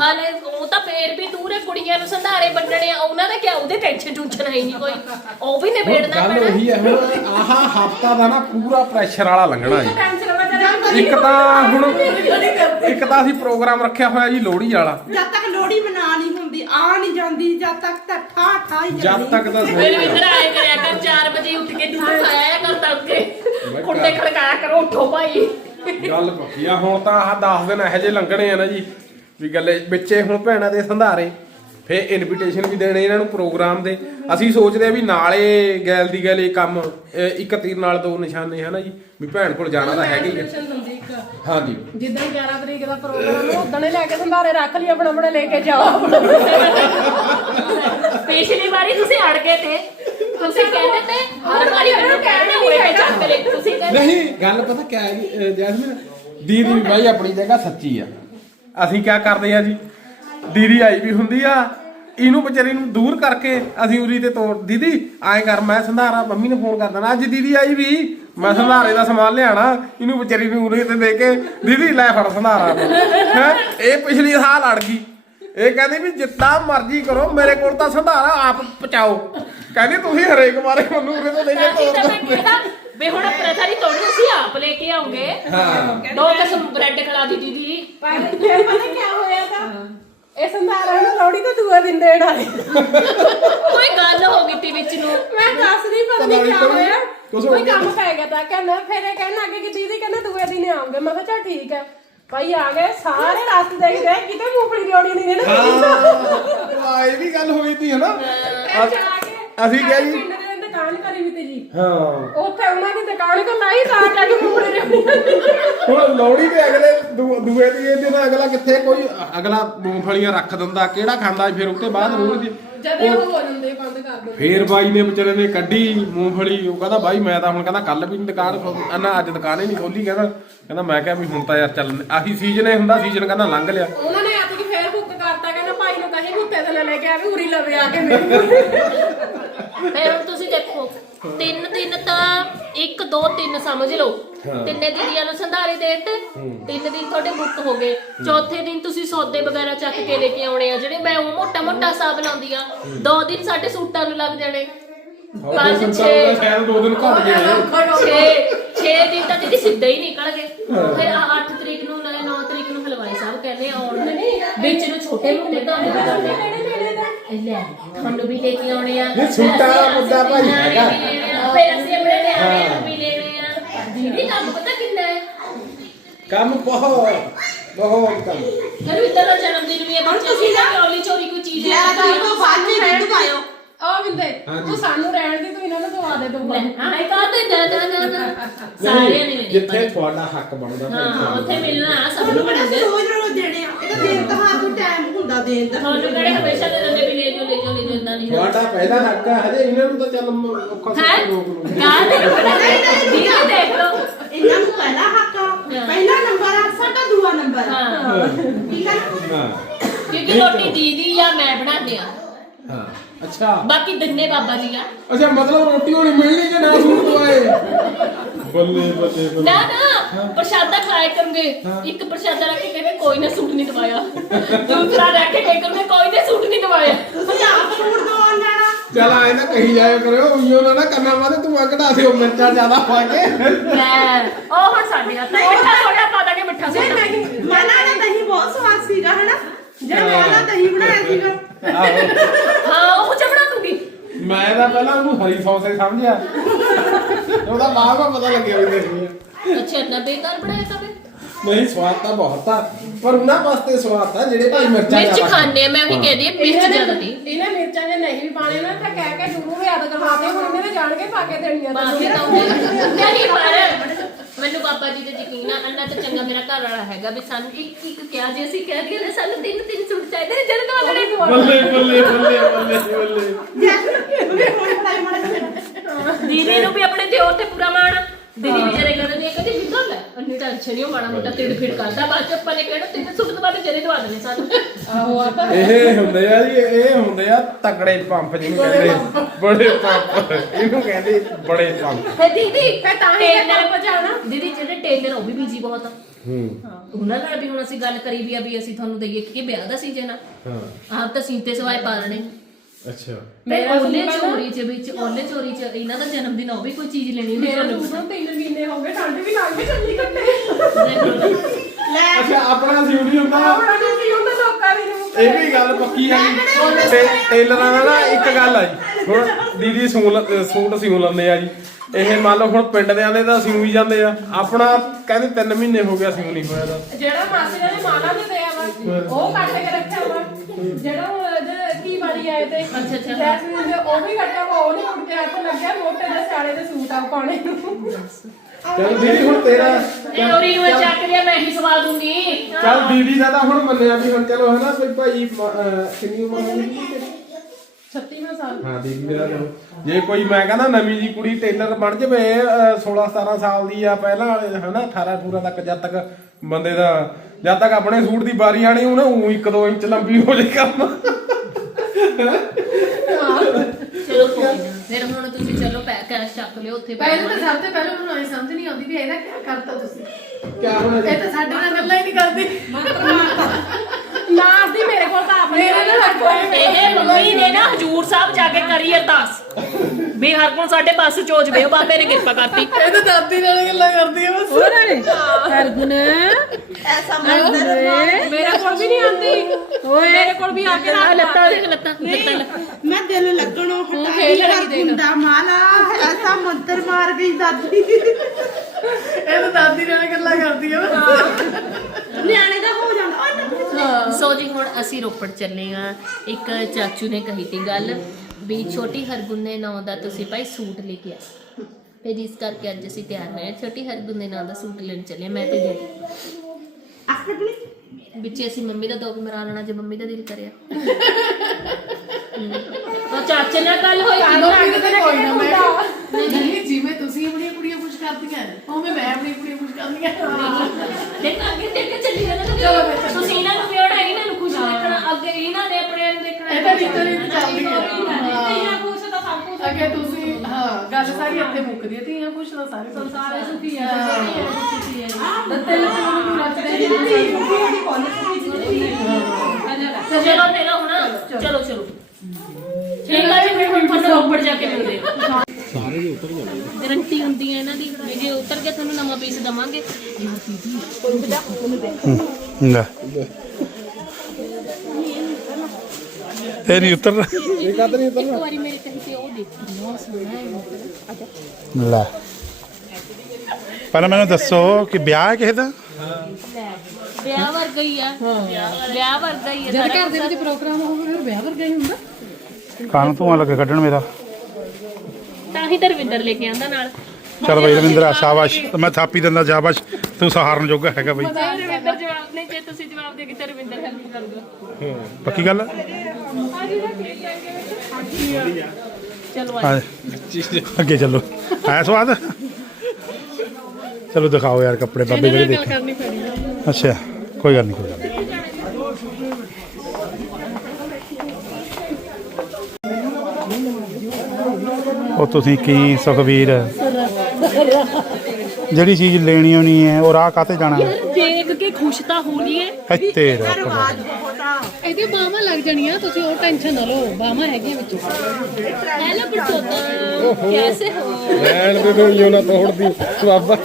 ਹਲੇ ਉਹ ਤਾਂ ਫੇਰ ਵੀ ਦੂਰੇ ਕੁੜੀਆਂ ਨੂੰ ਸੰਧਾਰੇ ਵੰਡਣੇ ਆ। ਉਹਨਾਂ ਦਾ ਕਿਆ ਉਹਦੇ ਟੈਨਸ਼ਨ ਟੂਸ਼ਨ ਹੈ ਨਹੀਂ ਕੋਈ। ਉਹ ਵੀ ਨਿਬੇੜਨਾ ਗੱਲ ਪੈਣਾ। ਉਹੀ ਹੈ ਹੁਣ ਆਹ ਹਫਤਾ ਦਾ ਨਾ ਪੂਰਾ ਪ੍ਰੈਸ਼ਰ ਵਾਲਾ ਲੰਘਣਾ ਜੀ। ਇੱਕ ਤਾਂ ਹੁਣ ਇੱਕ ਤਾਂ ਅਸੀਂ ਪ੍ਰੋਗਰਾਮ ਰੱਖਿਆ ਹੋਇਆ ਜੀ ਲੋਹੜੀ ਵਾਲਾ। ਜਦ ਤੱਕ ਲੋੜੀ ਮਨਾ ਨਹੀਂ ਹੁੰਦੀ ਆ ਨਹੀਂ ਜਾਂਦੀ ਜਦ ਤੱਕ ਤਾਂ ਠਾ ਠਾ ਹੀ ਜਦ ਤੱਕ ਤਾਂ ਫਿਰ ਰਵਿੰਦਰ ਆਏ ਕਰਿਆ ਕਰ 4 ਵਜੇ ਉੱਠ ਕੇ ਦੁੱਧ ਖਾਇਆ ਕਰ ਤੜਕੇ ਕੁੰਡੇ ਖੜਕਾਇਆ ਕਰੋ ਉੱਠੋ ਭਾਈ। ਗੱਲ ਪੱਕੀ ਆ ਹੁਣ ਤਾਂ ਆਹ 10 ਦਿਨ ਇਹੋ ਜਿਹੇ ਲੰਘਣੇ ਆ ਨਾ ਜੀ ਵੀ ਗੱਲੇ ਵਿੱਚੇ ਹੁਣ ਭੈਣਾਂ ਦੇ ਸੰਧਾਰੇ ਫੇ ਇਨਵੀਟੇਸ਼ਨ ਵੀ ਦੇਣੇ ਇਹਨਾਂ ਨੂੰ ਪ੍ਰੋਗਰਾਮ ਦੇ। ਅਸੀਂ ਸੋਚਦੇ ਆ ਵੀ ਨਾਲੇ ਗੈਲ ਦੀ ਗੈਲ ਇਹ ਕੰਮ ਇਹ ਇੱਕ ਤੀਰ ਨਾਲ ਦੋ ਨਿਸ਼ਾਨੇ ਹਨਾ ਜੀ? ਵੀ ਭੈਣ ਕੋਲ ਜਾਣਾ ਤਾਂ ਹੈਗਾ ਹੀ ਆ। ਹਾਂਜੀ। ਜਿੱਦਾਂ 11 ਤਰੀਕ ਦਾ ਪ੍ਰੋਗਰਾਮ ਹੈ ਉਦੋਂ ਹੀ ਲੈ ਕੇ ਸੰਭਾਰੇ ਰੱਖ ਲਈ ਆਪਣਾ ਆਪਣਾ ਲੈ ਕੇ ਜਾਓ। ਪਿਛਲੀ ਵਾਰੀ ਤੁਸੀਂ ਅੜ ਗਏ ਤੇ। ਤੁਸੀਂ ਕਹਿੰਦੇ ਤੇ ਹਰ ਵਾਰੀ ਮੈਨੂੰ ਕਹਿਣਾ ਹੋਏ ਚੱਕ ਲੈ ਤੁਸੀਂ ਕਹਿੰਦੇ ਨਹੀਂ, ਗੱਲ ਪਤਾ ਕਿਆ ਹੈ ਜੀ, ਅਹ, ਜੈਸਮੀਨ, ਦੀਦੀ ਵੀ ਬਾਈ ਆਪਣੀ ਜਗ੍ਹਾ ਸੱਚੀ ਆ। ਅਸੀਂ ਕਿਆ ਕਰਦੇ ਆ ਜੀ? ਦੀਦੀ ਆਈ ਵੀ ਹੁੰਦੀ ਆ, ਇਹਨੂੰ ਵਿਚਾਰੀ ਨੂੰ ਦੂਰ ਕਰਕੇ ਅਸੀਂ ਉਰੀ ਤੇ ਤੋੜ ਦੀਦੀ ਐਂ ਕਰ, ਮੈਂ ਸੰਧਾਰਾ, ਮੰਮੀ ਨੂੰ ਫੋਨ ਕਰ ਦੇਣਾ, ਅੱਜ ਦੀਦੀ ਆਈ ਵੀ, ਮੈਂ ਸੰਧਾਰੇ ਦਾ ਸਮਾਨ ਲਿਆਣਾ, ਇਹਨੂੰ ਵਿਚਾਰੀ ਨੂੰ ਉਰੀ ਤੇ ਦੇ ਕੇ, ਦੀਦੀ ਲੈ ਫੜ ਸੰਧਾਰਾ ਹੈ? ਇਹ ਪਿਛਲੀ ਸਾਲ ਅੜ ਗਈ। ਇਹ ਕਹਿੰਦੀ ਵੀ ਜਿੱਦਾਂ ਮਰਜ਼ੀ ਕਰੋ, ਮੇਰੇ ਕੋਲ ਤਾਂ ਸੰਧਾਰਾ ਆਪ ਪਚਾਓ ਕਹਿੰਦੀ ਤੁਸੀਂ ਹਰੇਕ ਮਾਰੇ ਮੈਨੂੰ ਉਰੇ ਤੋਂ ਲੈ ਕੇ ਅਸੀਂ ਤਾਂ ਤੋੜ ਮੈਂ ਕਿਹਾ ਵੀ ਹੁਣ ਪ੍ਰਥਾ ਦੀ ਤੋੜੀ ਅਸੀਂ ਆਪ ਲੈ ਕੇ ਆਉਂਗੇ ਹਾਂ। ਦੋ ਕਿਸਮ ਬ੍ਰੈਡ ਖਿਲਾ ਦੀ ਦੀਦੀ। ਪਰ ਫਿਰ ਪਤਾ ਕੀ ਹੋਇਆ ਤਾਂ ਇਹ ਸੰਧਾਰਾ ਨੂੰ ਲੋੜੀ ਤਾਂ ਦੂਏ ਦਿਨ ਦੇਣ ਆਏ ਕੋਈ ਗੱਲ ਹੋ ਗਈ ਤੀ ਵਿੱਚ ਨੂੰ। ਮੈਂ ਦੱਸ ਨਹੀਂ ਪਤਾ ਨਹੀਂ ਕੀ ਹੋਇਆ। ਕੁਛ ਹੋ ਕੋਈ ਗਿਆ। ਕੰਮ ਪੈ ਗਿਆ ਤਾਂ ਕਹਿੰਦਾ ਫਿਰ ਇਹ ਕਹਿਣ ਲੱਗੇ ਕਿ ਦੀਦੀ ਕਹਿੰਦਾ ਦੂਏ ਦਿਨ ਆਉਂਗੇ। ਮੈਂ ਕਿਹਾ ਚੱਲ ਠੀਕ ਹੈ। ਭਾਈ ਆ ਗਏ ਸਾਰੇ ਰਸਤੇ ਦੇਖ ਗਏ ਕਿਤੇ ਮੂੰਗਫਲੀ ਦੀ ਔੜੀ ਨਹੀਂ ਨੇ। ਨਾ ਤੀ ਹੈ ਨਾ। ਅਸੀਂ ਕਿਹਾ ਜੀ। ਪਿੰਡ ਦੇ ਦੁਕਾਨ ਕਰੀ ਵੀ ਤੇ ਜੀ। ਹਾਂ। ਉੱਥੇ ਉਹਨਾਂ ਦੀ ਦੁਕਾਨ ਕੋ ਲਾਈ ਤਾਂ ਜਾ ਕੇ ਮੂਹਰੇ ਰਹਿਣੀ ਹੁਣ ਲੋਹੜੀ ਤੇ ਅਗਲੇ ਦੂ- ਦੂਏ ਦੀ ਇਹ ਦਿਨ ਅਗਲਾ ਕਿੱਥੇ ਕੋਈ ਅਗਲਾ ਮੂੰਗਫਲੀਆਂ ਰੱਖ ਦਿੰਦਾ ਕਿਹੜਾ ਖਾਂਦਾ ਫਿਰ ਉੱਤੇ ਬਾਅਦ ਰੋਜ਼ ਦੀ ਜਦ ਇਹ ਹੋ ਜਾਂਦੇ ਬੰਦ ਕਰ ਦਿੰਦੇ। ਫੇਰ ਬਾਈ ਨੇ ਵਿਚਾਰੇ ਨੇ ਕੱਢੀ ਮੂੰਗਫਲੀ ਉਹ ਕਹਿੰਦਾ ਬਾਈ ਮੈਂ ਤਾਂ ਹੁਣ ਕਹਿੰਦਾ ਕੱਲ ਵੀ ਨੀ ਦੁਕਾਨ ਖੋਲ ਨਾ ਅੱਜ ਦੁਕਾਨ ਹੀ ਨਹੀਂ ਖੋਲੀ ਕਹਿੰਦਾ ਕਹਿੰਦਾ ਮੈਂ ਕਿਹਾ ਵੀ ਹੁਣ ਤਾਂ ਯਾਰ ਚੱਲ ਆਹੀ ਸੀਜ਼ਨ ਹੀ ਹੁੰਦਾ ਸੀਜ਼ਨ ਕਹਿੰਦਾ ਲੰਘ ਲਿਆ। ਉਹਨਾਂ ਨੇ ਕਰਤਾ ਕਹਿੰਦਾ ਭਾਈ ਨੂੰ ਕਹੇ ਕੁੱਤੇ ਨਾ ਲੈ ਕੇ ਆਵੇ ਉਰੀ ਲਵੇ ਆ ਕੇ। ਮੇਰੇ ਫਿਰ ਹੁਣ ਤੁਸੀਂ ਦੇਖੋ ਤਿੰਨ ਦਿਨ ਤਾਂ ਇੱਕ ਦੋ ਤਿੰਨ ਸਮਝ ਲਓ। ਤਿੰਨੇ ਦੀਦੀਆਂ ਨੂੰ ਸੰਧਾਰੇ ਦੇ ਦਿੱਤੇ ਤਿੰਨ ਦਿਨ ਤੁਹਾਡੇ ਬੁੱਕ ਹੋ ਗਏ। ਚੌਥੇ ਦਿਨ ਤੁਸੀਂ ਸੌਦੇ ਵਗੈਰਾ ਚੱਕ ਕੇ ਲੈ ਕੇ ਆਉਣੇ ਆ ਜਿਹੜੇ ਮੈਂ ਉਹ ਮੋਟਾ ਮੋਟਾ ਹਿਸਾਬ ਲਾਉਂਦੀ ਆ। ਦੋ ਦਿਨ ਸਾਡੇ ਸੂਟਾਂ ਨੂੰ ਲੱਗ ਜਾਣੇ। ਪੰਜ ਛੇ। ਸ਼ਾਇਦ ਦੋ ਦਿਨ ਘੱਟ ਗਏ। 6 6 ਦਿਨ ਤਾਂ ਦੀਦੀ ਸਿੱਧੇ ਹੀ ਨਿਕਲ ਗਏ। ਫਿਰ 8 ਤਰੀਕ ਨੂੰ ਨਾਲੇ 9 ਤਰੀਕ ਨੂੰ ਹਲਵਾਈ ਸਾਹਿਬ ਕਹਿੰਦੇ ਆਉਣ। ਵਿੱਚ ਨੂੰ ਛੋਟੇ ਕੰਮ ਵੀ ਕਰਨੇ ਇਹ ਲੈ ਤੁਹਾਨੂੰ ਵੀ ਲੈ ਕੇ ਆਉਣੇ ਆ। ਇਹ ਦਾ ਮੁੱਦਾ ਭਾਈ ਹੈਗਾ। ਫਿਰ ਅਸੀਂ ਆਪਣੇ ਨਿਆਣਿਆਂ ਨੂੰ ਵੀ ਲੈਣੇ ਆ। ਦੀਦੀ ਤੁਹਾਨੂੰ ਪਤਾ ਕਿੰਨਾ ਹੈ? ਕੰਮ ਬਹੁਤ ਬਹੁਤ ਕੰਮ। ਵੀ ਤੇਰਾ ਜਨਮ ਦਿਨ ਵੀ ਹੈ ਬੱਚੇ ਸੀ ਨਾ ਚੋਰੀ ਚੋਰੀ ਕੋਈ ਚੀਜ਼ ਲੈ ਕੇ ਆਓ। ਆ ਬਿੰਦੇ ਤੂੰ ਸਾਨੂੰ ਰਹਿਣ ਦੇ ਤੂੰ ਇਹਨਾਂ ਨੂੰ ਦਵਾ ਦੇ ਦੂੰਗਾ ਹਾਏ ਕਾਹਤੇ ਨਾ ਨਾ ਨਾ ਨਾ ਸਾਰਿਆਂ ਨੇ ਮਿਲਣਾ। ਜਿੱਥੇ ਤੁਹਾਡਾ ਹੱਕ ਬਣਦਾ ਹਾਂ ਉੱਥੇ ਮਿਲਣਾ ਸਭ ਨੂੰ ਮਿਲਣਾ ਟਾਈਮ ਹੁੰਦਾ ਦੇਣ ਦਾ ਤੁਹਾਨੂੰ ਕਿਹੜੇ ਹਮੇਸ਼ਾ ਦੇ ਦਿੰਦੇ ਵੀ ਲੈ ਜਾਓ ਲੈ ਜਾਓ ਲੈ ਜਾਓ ਇਦਾਂ ਨਹੀਂ ਤੁਹਾਡਾ ਪਹਿਲਾ ਹੱਕ ਹੈ ਹਜੇ ਇਹਨਾਂ ਨੂੰ ਤਾਂ ਚੱਲ ਮ- ਔਖਾ ਹੈ ਸੌਖਾ ਰੋਕ ਲਓ ਗਾਲ ਦੀਦੀ ਦੇਖ ਲਓ ਇਹਨਾਂ ਨੂੰ ਪਹਿਲਾ ਹੱਕ ਆ ਪਹਿਲਾ ਨੰਬਰ ਆ ਸਾਡਾ ਦੂਆ ਨੰਬਰ ਆ ਹਾਂ ਠੀਕ ਆ ਨਾ? ਹਾਂ ਕਿਉਂਕਿ ਰੋਟੀ ਦੀਦੀ ਜਾਂ ਮੈਂ ਬਣਾਉਂਦੇ ਆ ਹਾਂ ਅੱਛਾ ਬਾਕੀ ਦਿੰਨੇ ਬਾਬਾ ਜੀ ਆ ਅੱਛਾ ਮਤਲਬ ਰੋਟੀ ਹੋਣੀ ਮਿਲਣੀ ਜੇ ਨਾ ਸੂਟ ਦਵਾਏ ਬੱਲੇ ਬੱਲੇ ਬੱਲੇ ਨਾ ਨਾ ਪ੍ਰਸ਼ਾਦਾ ਖਾਇਆ ਕਰਨਗੇ। ਇੱਕ ਪ੍ਰਸ਼ਾਦਾ ਰੱਖ ਕੇ ਕਹਿੰਦੇ ਕੋਈ ਨੇ ਸੂਟ ਨਹੀਂ ਦਵਾਇਆ। ਦੂਸਰਾ ਰੱਖ ਕੇ ਕਹਿ ਕਰਨਗੇ ਕੋਈ ਨੇ ਸੂਟ ਨਹੀਂ ਦਵਾਇਆ। ਤੁਸੀਂ ਆਪ ਸੂਟ ਦਵਾਉਣ ਜਾਣਾ। ਚੱਲ ਆਏ ਨਾ ਕਹੀ ਜਾਇਆ ਕਰਿਓ ਉਈਓ ਨਾ ਨਾ ਕੰਨਾਂ ਮਾਰੇ ਤੂੰ ਕਢਾ ਦਿਓ ਮਿਰਚਾਂ ਜ਼ਿਆਦਾ ਪਾ ਕੇ। ਲੈ ਉਹ ਹੁਣ ਸਾਡੇ ਹੱਥ ਮਿੱਠਾ ਸੋਡਾ ਪਾ ਦਾਂਗੇ ਮਿੱਠਾ ਜੇ ਸੋਡਾ। ਨਹੀਂ ਮਨਾ ਦਾ ਦਹੀਂ ਬਹੁਤ ਸਵਾਦ ਸੀਗਾ ਹਨਾ? ਜਿਹੜਾ ਵਾਲਾ ਦਹੀਂ ਬਣਾਇਆ ਸੀਗਾ। ਹਾਂ ਉਹ ਚਬਣਾ ਦੂੰਗੀ। ਮੈਂ ਤਾਂ ਪਹਿਲਾਂ ਉਹਨੂੰ ਹਰੀ ਸੌਸ ਸਮਝਿਆ। ਉਹਦਾ ਬਾਅਦ ਵਿੱਚ ਪਤਾ ਲੱਗਿਆ ਵੀ ਹੈ। ਅੱਛਾ ਨਾ ਬੇਕਾਰ ਬਣਾਇਆ ਵੇ ਨਹੀਂ ਸਵਾਦ ਤਾਂ ਬਹੁਤ ਆ ਪਰ ਉਹਨਾਂ ਵਾਸਤੇ ਸਵਾਦ ਆ ਜਿਹੜੇ ਭਾਈ ਮਿਰਚਾਂ ਮਿਰਚ ਜ਼ਿਆਦਾ ਖਾਣੇ ਆ, ਮੈਂ ਵੀ ਕਹਿ ਰਹੀ ਮਿਰਚ ਜ਼ਿਆਦਾ ਨਹੀਂ ਇਹਨੇ ਮਿਰਚਾਂ ਜੇ ਨਹੀਂ ਵੀ ਪਾਣੇ ਨਾ ਤਾਂ ਕਹਿ ਕੇ ਜ਼ਰੂਰ ਯਾਦ ਕਰਵਾਤੇ ਹੁਣ ਇਹਨੇ ਤਾਂ ਜਾਣ ਕੇ ਪਾ ਕੇ ਦੇਣੀਆਂ ਬਾਕੀ ਤਾਂ ਉਹ ਨਹੀਂ ਪਰ ਮੈਨੂੰ ਬਾਬਾ ਜੀ ਤੇ ਯਕੀਨ ਆ ਅੰਨਾ ਤਾਂ ਚੰਗਾ ਮੇਰਾ ਘਰ ਵਾਲਾ ਹੈਗਾ ਵੀ ਸਾਨੂੰ ਇੱਕ ਇੱਕ ਕਿਹਾ ਜੇ ਅਸੀਂ ਕਹਿ ਦਈਏ ਨਾ ਸਾਨੂੰ ਤਿੰਨ ਤਿੰਨ ਸੂਟ ਚਾਹੀਦੇ ਨੇ ਜਦ ਤੋਂ ਅਗਲੇ ਬੱਲੇ ਬੱਲੇ ਬੱਲੇ ਬੱਲੇ ਬੱਲੇ। ਦੀਦੀ ਨੂੰ ਵੀ ਆਪਣੇ ਦਿਓਰ ਤੇ ਪੂਰਾ ਮਾਣ ਆ। ਦੀਦੀ ਵਿਚਾਰੇ ਕਹਿੰਦੇ ਨੇ ਕਹਿੰਦੇ ਜਿੱਦਾਂ ਲੈ ਅੰਨੀ ਟੈਨਸ਼ਨ ਨਹੀਂ ਮਾੜਾ ਮੋਟਾ ਤਿੜ ਫਿੜ ਕਰਦਾ ਬਾਅਦ ਚ ਆਪਾਂ ਨੇ ਕਿਹੜਾ ਤਿੰਨ ਸੂਟ ਤੋਂ ਬਾਅਦ ਜਰੇ ਦਵਾ ਦੇਣੇ ਸਾਨੂੰ। ਆਹੋ ਆ ਤਾਂ ਇਹ ਹੁੰਦੇ ਆ ਜੀ ਇਹ ਹੁੰਦੇ ਆ ਤਕੜੇ ਪੰਪ ਜਿਹਨੂੰ ਕਹਿੰਦੇ ਬੜੇ ਪੰਪ। ਇਹਨੂੰ ਕਹਿੰਦੇ ਬੜੇ ਪੰਪ। ਫੇ ਦੀਦੀ ਫੇ ਤਾਂ ਹੀ ਇਹ ਕੰਮ ਜਾਣਾ ਦੀਦੀ ਜਿਹੜੇ ਟੇਲਰ ਉਹ ਵੀ ਬੀਜੀ ਬਹੁਤ ਆ। ਹੂੰ। ਉਹਨਾਂ ਨਾਲ ਵੀ ਹੁਣ ਅਸੀਂ ਗੱਲ ਕਰੀ ਵੀ ਆ ਵੀ ਅਸੀਂ ਤੁਹਾਨੂੰ ਦਈਏ ਕਿ ਵਿਆਹ ਦਾ ਸੀਜ਼ਨ ਆ। ਹਾਂ। ਆਪ ਤਾਂ ਸੀਤੇ ਸਵਾਏ ਪਾ ਲੈਣੇ ਅੱਛਾ। ਮੇਰਾ ਉਹਲੇ ਚੋਰੀ ਚ ਵਿੱਚ ਉਹਲੇ ਚੋਰੀ ਚ ਇਹਨਾਂ ਦਾ ਜਨਮ ਦਿਨ ਉਹ ਵੀ ਕੋਈ ਚੀਜ਼ ਲੈਣੀ ਹੁੰਦੀ ਮੇਰਾ ਨੂੰ ਤਿੰਨ ਮਹੀਨੇ ਹੋ ਗਏ ਠੰਡ ਵੀ ਲੱਗ ਗਈ ਚੱਲੀ ਕੱਟੇ। ਲੈ। ਅੱਛਾ ਆਪਣਾ ਸਿਉੜੀ ਹੁੰਦਾ। ਆਪਣਾ ਜੀ ਹੁੰਦਾ ਲੋਕਾਂ ਦੀ ਨੂੰ ਇਹ ਵੀ ਗੱਲ ਪੱਕੀ ਹੈ ਜੀ। ਟੇ- ਟੇਲਰਾਂ ਦਾ ਨਾ ਇੱਕ ਗੱਲ ਆ ਜੀ। ਹੁਣ ਦੀਦੀ ਸੂਲ ਸੂਟ ਸਿਉਂ ਲੈਂਦੇ ਆ ਜੀ। ਇਹ ਮੰਨ ਲਓ ਹੁਣ ਪਿੰਡ ਦੇ ਆਂਦੇ ਤਾਂ ਸਿਉਂ ਹੀ ਜਾਂਦੇ ਆ। ਆਪਣਾ ਕਹਿੰਦੇ 3 ਮਹੀਨੇ ਹੋ ਗਿਆ ਸਿਉਂ ਨਹੀਂ ਹੋਇਆ ਦਾ। ਜਿਹੜਾ ਮਾਸੀ ਨੇ ਮਾਲਾ ਨੇ ਦਿਆ ਵਾ ਉਹ ਕੱਟ ਕੇ ਰੱਖਿਆ ਵਾ। ਜਿਹੜਾ ਉਹ ਇਹਦੇ ਕੀ ਆਏ ਤੇ। ਅੱਛਾ, ਅੱਛਾ। ਜੈਸਮੀਨ ਦੇ ਉਹ ਵੀ ਵਾ ਉਹ ਨਹੀਂ ਮੁੜ ਕੇ ਹੱਥ ਲੱਗਿਆ ਮੋਟੇ ਦੇ ਸਿਆਲੇ ਦੇ ਸੂਟ ਆ ਪਾਉਣੇ ਨੂੰ। ਚੱਲ ਦੀਦੀ ਹੁਣ ਤੇਰਾ ਇਹ ਔਰੀ ਨੂੰ ਚੱਕ ਲਿਆ ਮੈਂ ਹੀ ਸਵਾ ਦੂੰਗੀ। ਚੱਲ ਦੀਦੀ ਦਾ ਤਾਂ ਹੁਣ ਮੰਨਿਆ ਵੀ ਹੁਣ ਚਲੋ ਹਨਾ ਕੋਈ ਭਾਈ ਅਹ ਕਿੰਨੀ ਉਮਰ ਹੋ ਗਈ 36ਵਾਂ ਸਾਲ। ਹਾਂ ਦੀਦੀ ਦਾ ਚਲੋ ਜੇ ਕੋਈ ਮੈਂ ਕਹਿੰਦਾ ਨਵੀਂ ਜੀ ਕੁੜੀ ਟੇਲਰ ਬਣ ਜਵੇ 16 17 ਸਾਲ ਦੀ ਆ ਪਹਿਲਾਂ ਵਾਲੇ ਹਨਾ 18 ਪੂਰਾ ਤੱਕ ਜਦ ਤੱਕ ਬੰਦੇ ਦਾ ਜਦ ਤੱਕ ਆਪਣੇ ਸੂਟ ਦੀ ਵਾਰੀ ਆਣੀ ਉਹਨੇ ਉਹ 1-2 ਇੰਚ ਲੰਬੀ ਹੋ ਜੇ ਕੰਮ। ਚਲੋ ਕੋਈ ਨਾ। ਫਿਰ ਹੁਣ ਤੁਸੀਂ ਚਲੋ ਪੈ ਕੈਸ਼ ਚੱਕ ਲਿਓ ਉੱਥੇ ਪੈ ਪਹਿਲਾਂ ਤਾਂ ਸਭ ਤੋਂ ਪਹਿਲਾਂ ਸਮਝ ਨਹੀਂ ਆਉਂਦੀ ਵੀ ਇਹਦਾ ਕੀ ਕਰਤਾ ਤੁਸੀਂ। ਕਿਆ ਹੋਣਾ ਇਹ ਤਾਂ ਸਾਡੇ ਨਾਲ ਗੱਲਾਂ ਹੀ ਨਹੀਂ ਕਰਦੀ। ਨਾ ਦੀ ਮੇਰੇ ਕੋਲ ਤਾਂ ਆਪਣੇ ਮੇਰੇ ਨਾਲ ਰੱਖੋ ਇਹ ਮੰਮੀ ਨੇ ਨਾ ਹਜੂਰ ਸਾਹਿਬ ਜਾ ਕੇ ਕਰੀ ਅਰਦਾਸ। ਵੀ ਹਰ ਕੋਲ ਸਾਡੇ ਬੱਸ ਚੋਜ ਵੇ ਬਾਬੇ ਨੇ ਕਿਰਪਾ ਕਰਤੀ। ਇਹ ਤਾਂ ਦਾਦੀ ਨਾਲ ਗੱਲਾਂ ਕਰਦੀ ਆ ਬਸ। ਉਹਨਾਂ ਨੇ ਹਰਗੁਣ ਐਸਾ ਮੰਦਰ ਮੇਰੇ ਕੋਲ ਵੀ ਨਹੀਂ ਆਉਂਦੀ। ਓਏ ਮੇਰੇ ਕੋਲ ਵੀ ਆ ਕੇ ਨਾ ਲੱਤਾਂ ਦੇਖ ਲੱਤਾਂ। ਮੈਂ ਦਿਲ ਲੱਗਣੋਂ ਹਟਾ ਖੇਲ ਕੇ ਰਹੀ ਦੇਖ। ਗੁੰਡਾ ਮਾਲਾ। ਐਸਾ ਮੰਤਰ ਮਾਰ ਗਈ ਦਾਦੀ। ਇਹ ਤਾਂ ਦਾਦੀ ਨਾਲ ਗੱਲਾਂ ਕਰਦੀ ਆ ਬਸ ਨਿਆਣੇ ਦਾ ਹੋ ਜਾਂਦਾ ਓਏ ਨਾ ਸੋ ਜੀ ਹੁਣ ਅਸੀਂ ਰੋਪੜ ਚੱਲੇ ਆ ਇੱਕ ਚਾਚੂ ਨੇ ਕਹੀ ਤੀ ਗੱਲ ਵੀ ਛੋਟੀ ਹਰਗੁੰਨੇ ਨਾਂ ਦਾ ਤੁਸੀਂ ਭਾਈ ਸੂਟ ਲੈ ਕੇ ਆ ਤੇ ਜਿਸ ਕਰਕੇ ਅੱਜ ਅਸੀਂ ਤਿਆਰ ਹੋਏ ਆ ਛੋਟੀ ਹਰਗੁੰਨੇ ਨਾਂ ਦਾ ਸੂਟ ਲੈਣ ਚੱਲੇ ਆ, ਮੈਂ ਤੇ ਜੀ ਵਿੱਚ ਅਸੀਂ ਮੰਮੀ ਦਾ ਦੋ ਵੀ ਮਰਾ ਲੈਣਾ ਜੇ ਮੰਮੀ ਦਾ ਦਿਲ ਕਰਿਆ। ਚਾਚੇ ਨਾਲ ਗੱਲ ਹੋਈ ਨਹੀਂ ਜਿਵੇਂ ਤੁਸੀਂ ਆਪਣੀਆਂ ਕੁੜੀਆਂ ਕਰਦੀਆਂ ਉਵੇਂ ਮੈਂ ਆਪਣੀਆਂ ਕੁੜੀਆਂ ਖੁਸ਼ ਕਰਦੀਆਂ ਦੇਖ ਅੱਗੇ ਦੇਖ ਕੇ ਚੱਲੀ ਜਾਣਾ ਤੁਸੀਂ ਇਹਨਾਂ ਨੂੰ ਵਿਆਹਣਾ ਇਹਨਾਂ ਨੂੰ ਖੁਸ਼ ਰੱਖਣਾ ਅੱਗੇ ਇਹਨਾਂ ਨੇ ਆਪਣੇ ਨੂੰ ਦੇਖਣਾ ਇਹ ਤਾਂ ਰੀਤੋ ਰੀਤ ਚੱਲਦੀ ਹੈ ਕਈਆਂ ਖੁਸ਼ ਤਾਂ ਸਭ ਕੁਝ ਅੱਗੇ ਤੁਸੀਂ ਹਾਂ ਗੱਲ ਸਾਰੀ ਇੱਥੇ ਮੁੱਕਦੀ ਹੈ ਧੀਆਂ ਖੁਸ਼ ਤਾਂ ਸਾਰੇ ਸੰਸਾਰ ਸੁਖੀ ਹੈ ਲੱਤੇ ਲੱਤੇ ਨੂੰ ਰੱਖਦੇ ਚਲੋ ਮੇਰਾ ਹੁਣ ਚਲੋ ਚਲੋ ਠੀਕ ਆ ਜੀ ਫਿਰ ਹੁਣ ਤੁਹਾਨੂੰ ਰੋਪੜ ਜਾ ਕੇ ਮਿਲਦੇ ਹਾਂ ਸਾਰੇ ਜੀ ਉਤਰ ਜਾਂਦੇ ਗਰੰਟੀ ਹੁੰਦੀ ਹੈ ਇਹਨਾਂ ਦੀ ਵੀ ਜੇ ਉਤਰ ਕੇ ਤੁਹਾਨੂੰ ਨਵਾਂ ਪੀਸ ਦਵਾਂਗੇ। ਲੈ। ਇਹ ਨਹੀਂ ਉਤਰ ਇੱਕ ਵਾਰੀ ਮੇਰੇ ਕਹੀ ਤੇ ਉਹ ਦੇਖੀ ਬਹੁਤ ਸੋਹਣਾ ਹੈ ਮਤਲਬ। ਲੈ। ਪਹਿਲਾਂ ਮੈਨੂੰ ਦੱਸੋ ਕਿ ਵਿਆਹ ਹੈ ਕਿਸੇ ਦਾ? ਵਿਆਹ ਵਰਗਾ ਹੀ ਆ। ਵਿਆਹ ਵਰਗਾ ਹੀ ਆ ਜਦ ਸਾਰਾ ਘਰ ਦੇ ਵਿੱਚ ਪ੍ਰੋਗਰਾਮ ਹੋਵੇ ਫਿਰ ਵਿਆਹ ਵਰਗਾ ਹੀ ਹੁੰਦਾ। ਕਾਹਨੂੰ ਧੂਆਂ ਲੱਗੇ ਕੱਢਣ ਮੇਰਾ। ਤਾਂ ਹੀ ਧਰਵਿੰਦਰ ਲੈ ਕੇ ਆਂਦਾ ਨਾਲ। ਚਲ ਬਈ ਰਵਿੰਦਰ ਸ਼ਾਬਾਸ਼। ਮੈਂ ਥਾਪੀ ਦਿੰਦਾ ਸ਼ਾਬਾਸ਼। ਤੂੰ ਸਹਾਰਨ ਜੋਗਾ ਹੈਗਾ ਬਈ। ਧਰਵਿੰਦਰ ਜਵਾਬ ਨਹੀਂ ਜੇ ਤੁਸੀਂ ਜਵਾਬ ਦੇ ਕੇ ਧਰਵਿੰਦਰ ਹੈਲਪ ਕਰ ਦਿਓ। ਪੱਕੀ ਗੱਲ ਹੈ? ਚਲੋ ਆ ਅੱਗੇ ਚੱਲੋ। ਆਇਆ ਸਵਾਦ? ਚਲੋ ਦਿਖਾਓ ਯਾਰ ਕੱਪੜੇ ਬਾਬੇ ਜਿਹੜੇ ਦੇਖ। ਕਰਨੀ ਪੈਣੀ ਹੈ ਅੱਛਾ ਕੋਈ ਗੱਲ ਨਹੀਂ ਕੋਈ ਗੱਲ ਨਹੀਂ ਉਹ ਤੁਸੀਂ ਕੀ ਸੁਖਵੀਰ ਜਿਹੜੀ ਚੀਜ਼ ਲੈਣੀ ਹੋਣੀ ਹੈ ਉਹ ਰਾਹ ਕਾਤੇ ਜਾਣਾ? ਹੈ ਦੇਖ ਕੇ ਖੁਸ਼ ਤਾਂ ਹੋ। ਲਈਏ ਇਹ ਤੇਰਾ ਭਲਾ। ਇਹਦੀ ਬਾਹਾਂ ਲੱਗ ਜਾਣੀਆਂ ਤੁਸੀਂ ਉਹ ਟੈਨਸ਼ਨ ਨਾ ਲਓ ਬਾਹਾਂ ਹੈਗੀਆਂ ਵਿੱਚ। ਹੈਲੋ ਪਰਚੋਤਾ ਕੈਸੇ ਹੋ? ਲੈਣ ਦੇ ਦੋ ਯੋ ਨਾ ਤੋੜਦੀ ਸਵਾਬਾ।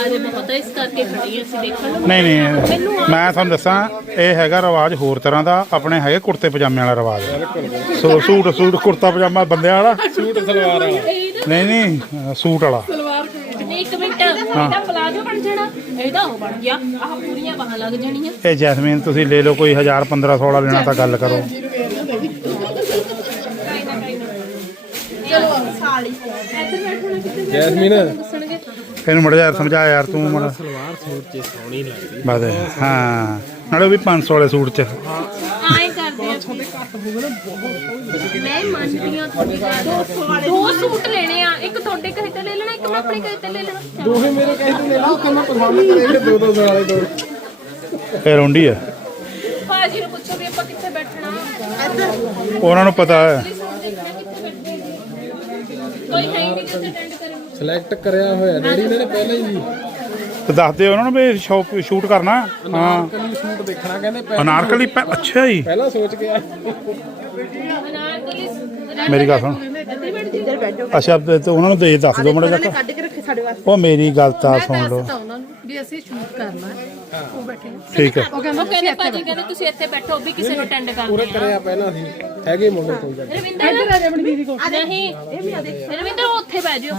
ਰਵਾਜ ਬਹੁਤ ਹੈ ਇਸ ਕਰਕੇ ਖੜੀ ਅਸੀਂ ਦੇਖਣ ਨੂੰ। ਨਹੀਂ ਨਹੀਂ ਮੈਂ ਤੁਹਾਨੂੰ ਦੱਸਾਂ ਇਹ ਹੈਗਾ ਰਿਵਾਜ ਹੋਰ ਤਰ੍ਹਾਂ ਦਾ ਆਪਣੇ ਹੈਗੇ ਕੁੜਤੇ ਪਜਾਮੇ ਵਾਲਾ ਰਿਵਾਜ। ਸੋ ਸੂਟ ਸੂਟ ਕੁੜਤਾ ਪਜਾਮਾ ਬੰਦਿਆਂ ਵਾਲਾ? ਸੂਟ ਸਲਵਾਰ ਨਹੀਂ ਨਹੀਂ ਸੂਟ ਵਾਲਾ। ਨਹੀਂ ਇੱਕ ਮਿੰਟ। ਇਹਦਾ ਪਲਾਜੋ ਬਣ ਜਾਣਾ ਇਹਦਾ ਉਹ ਬਣ ਗਿਆ। ਆਹ ਪੂਰੀਆਂ ਬਾਹਾਂ ਲੱਗ ਜਾਣੀਆਂ। ਇਹ ਜੈਸਮੀਨ ਤੁਸੀਂ ਲੈ ਲਓ ਕੋਈ 1000 1500 ਵਾਲਾ ਲੈਣਾ ਤਾਂ ਗੱਲ ਕਰੋ। ਜੈਸਮੀਨ। ਇਹਨੂੰ ਮੜ ਯਾਰ ਸਮਝਾ ਯਾਰ ਤੂੰ ਮੜ। ਸਲਵਾਰ ਸੂਟ ਚ ਸੋਹਣੀ ਲੱਗਦੀ। ਬਾਦ ਹਾਂ। ਨਾਲੇ ਉਹ ਵੀ 500 ਵਾਲੇ ਸੂਟ ਚ। ਆਏ ਕਰਦੇ ਆ ਤੁਹਾਡੇ ਘੱਟ ਹੋਵੇ ਨਾ ਬਹੁਤ ਮੈਂ ਮੰਨਦੀ ਆ ਤੁਹਾਡੀ ਗੱਲ। ਦੋ ਸੂਟ ਲੈਣੇ ਆ। ਇੱਕ ਤੁਹਾਡੇ ਕਹੇ ਤੇ ਲੈ ਲੈਣਾ ਇੱਕ ਮੈਂ ਆਪਣੇ ਕਹੇ ਤੇ ਲੈ ਲੈਣਾ। ਦੋਹੇ ਮੇਰੇ ਕਹੇ ਤੂੰ ਲੈ ਲਾ ਕੰਮਾਂ ਪਸੰਦ ਕਰੇਗੇ ਦੋ ਦੋ ਸੌ ਵਾਲੇ ਦੋ ਇਹ ਰੋਂਡੀ ਆ। ਭਾਜੀ ਨੂੰ ਪੁੱਛੋ ਵੀ ਆਪਾਂ ਕਿੱਥੇ ਬੈਠਣਾ। ਉਹਨਾਂ ਨੂੰ ਪਤਾ ਹੈ। ਕੋਈ ਹੈ ਹੀ ਨਹੀਂ ਉੱਥੇ ਅਟੈਂਡ ਕਰੇ ਸਿਲੈਕਟ ਕਰਿਆ ਹੋਇਆ ਡੈਡੀ ਨੇ ਪਹਿਲਾਂ ਹੀ? ਜੀ ਤੇ ਦੱਸ ਦਿਓ ਉਹਨਾਂ ਨੂੰ ਵੀ ਸ਼ੌਪ ਸ਼ੂਟ ਕਰਨਾ। ਹਾਂ। ਕੱਲੀ ਸੂਟ ਦੇਖਣਾ ਕਹਿੰਦੇ ਪਹਿਲਾਂ। ਅਨਾਰਕਲੀ ਅੱਛਾ ਜੀ। ਪਹਿਲਾਂ ਸੋਚ ਕੇ ਆਏ। ਅਨਾਰਕਲੀ ਮੇਰੀ ਗੱਲ ਸੁਣ। ਅੱਛਾ ਤੇ ਤੇ ਉਹਨਾਂ ਨੂੰ ਦੇ ਦੱਸ ਦਿਓ ਮੜਾ ਕੱਢ ਕੇ ਰੱਖੇ ਸਾਡੇ ਵਾਸਤੇ। ਉਹ ਮੇਰੀ ਗੱਲ ਤਾਂ ਸੁਣ ਲਓ। ਤਾਂ ਉਹਨਾਂ ਨੂੰ। ਵੀ ਅਸੀਂ ਸ਼ੂਟ ਕਰਨਾ। ਹੈ। ਉਹ ਬੈਠੇ ਨੇ। ਠੀਕ ਹੈ ਉਹ ਕਹਿੰਦਾ ਕਹਿੰਦੇ ਭਾਜੀ ਕਹਿੰਦੇ ਤੁਸੀਂ ਇੱਥੇ ਬੈਠੋ ਵੀ ਕਿਸੇ ਨੂੰ ਅਟੈਂਡ ਕਰਦੇ ਆ। ਕਰਿਆ ਪਹਿਲਾਂ ਸੀ ਹੈਗੇ ਮੁੰਡੇ ਕੋਈ ਗੱਲ ਰਵਿੰਦਰ? ਇੱਧਰ ਆ ਜਾ ਆਪਣੀ ਦੀਦੀ ਕੋਲ। ਨਹੀਂ। ਇਹ ਵੀ ਆ ਦੇ ਰਵਿੰਦਰ ਉਹ ਉੱਥੇ ਬਹਿ ਜਾਓ।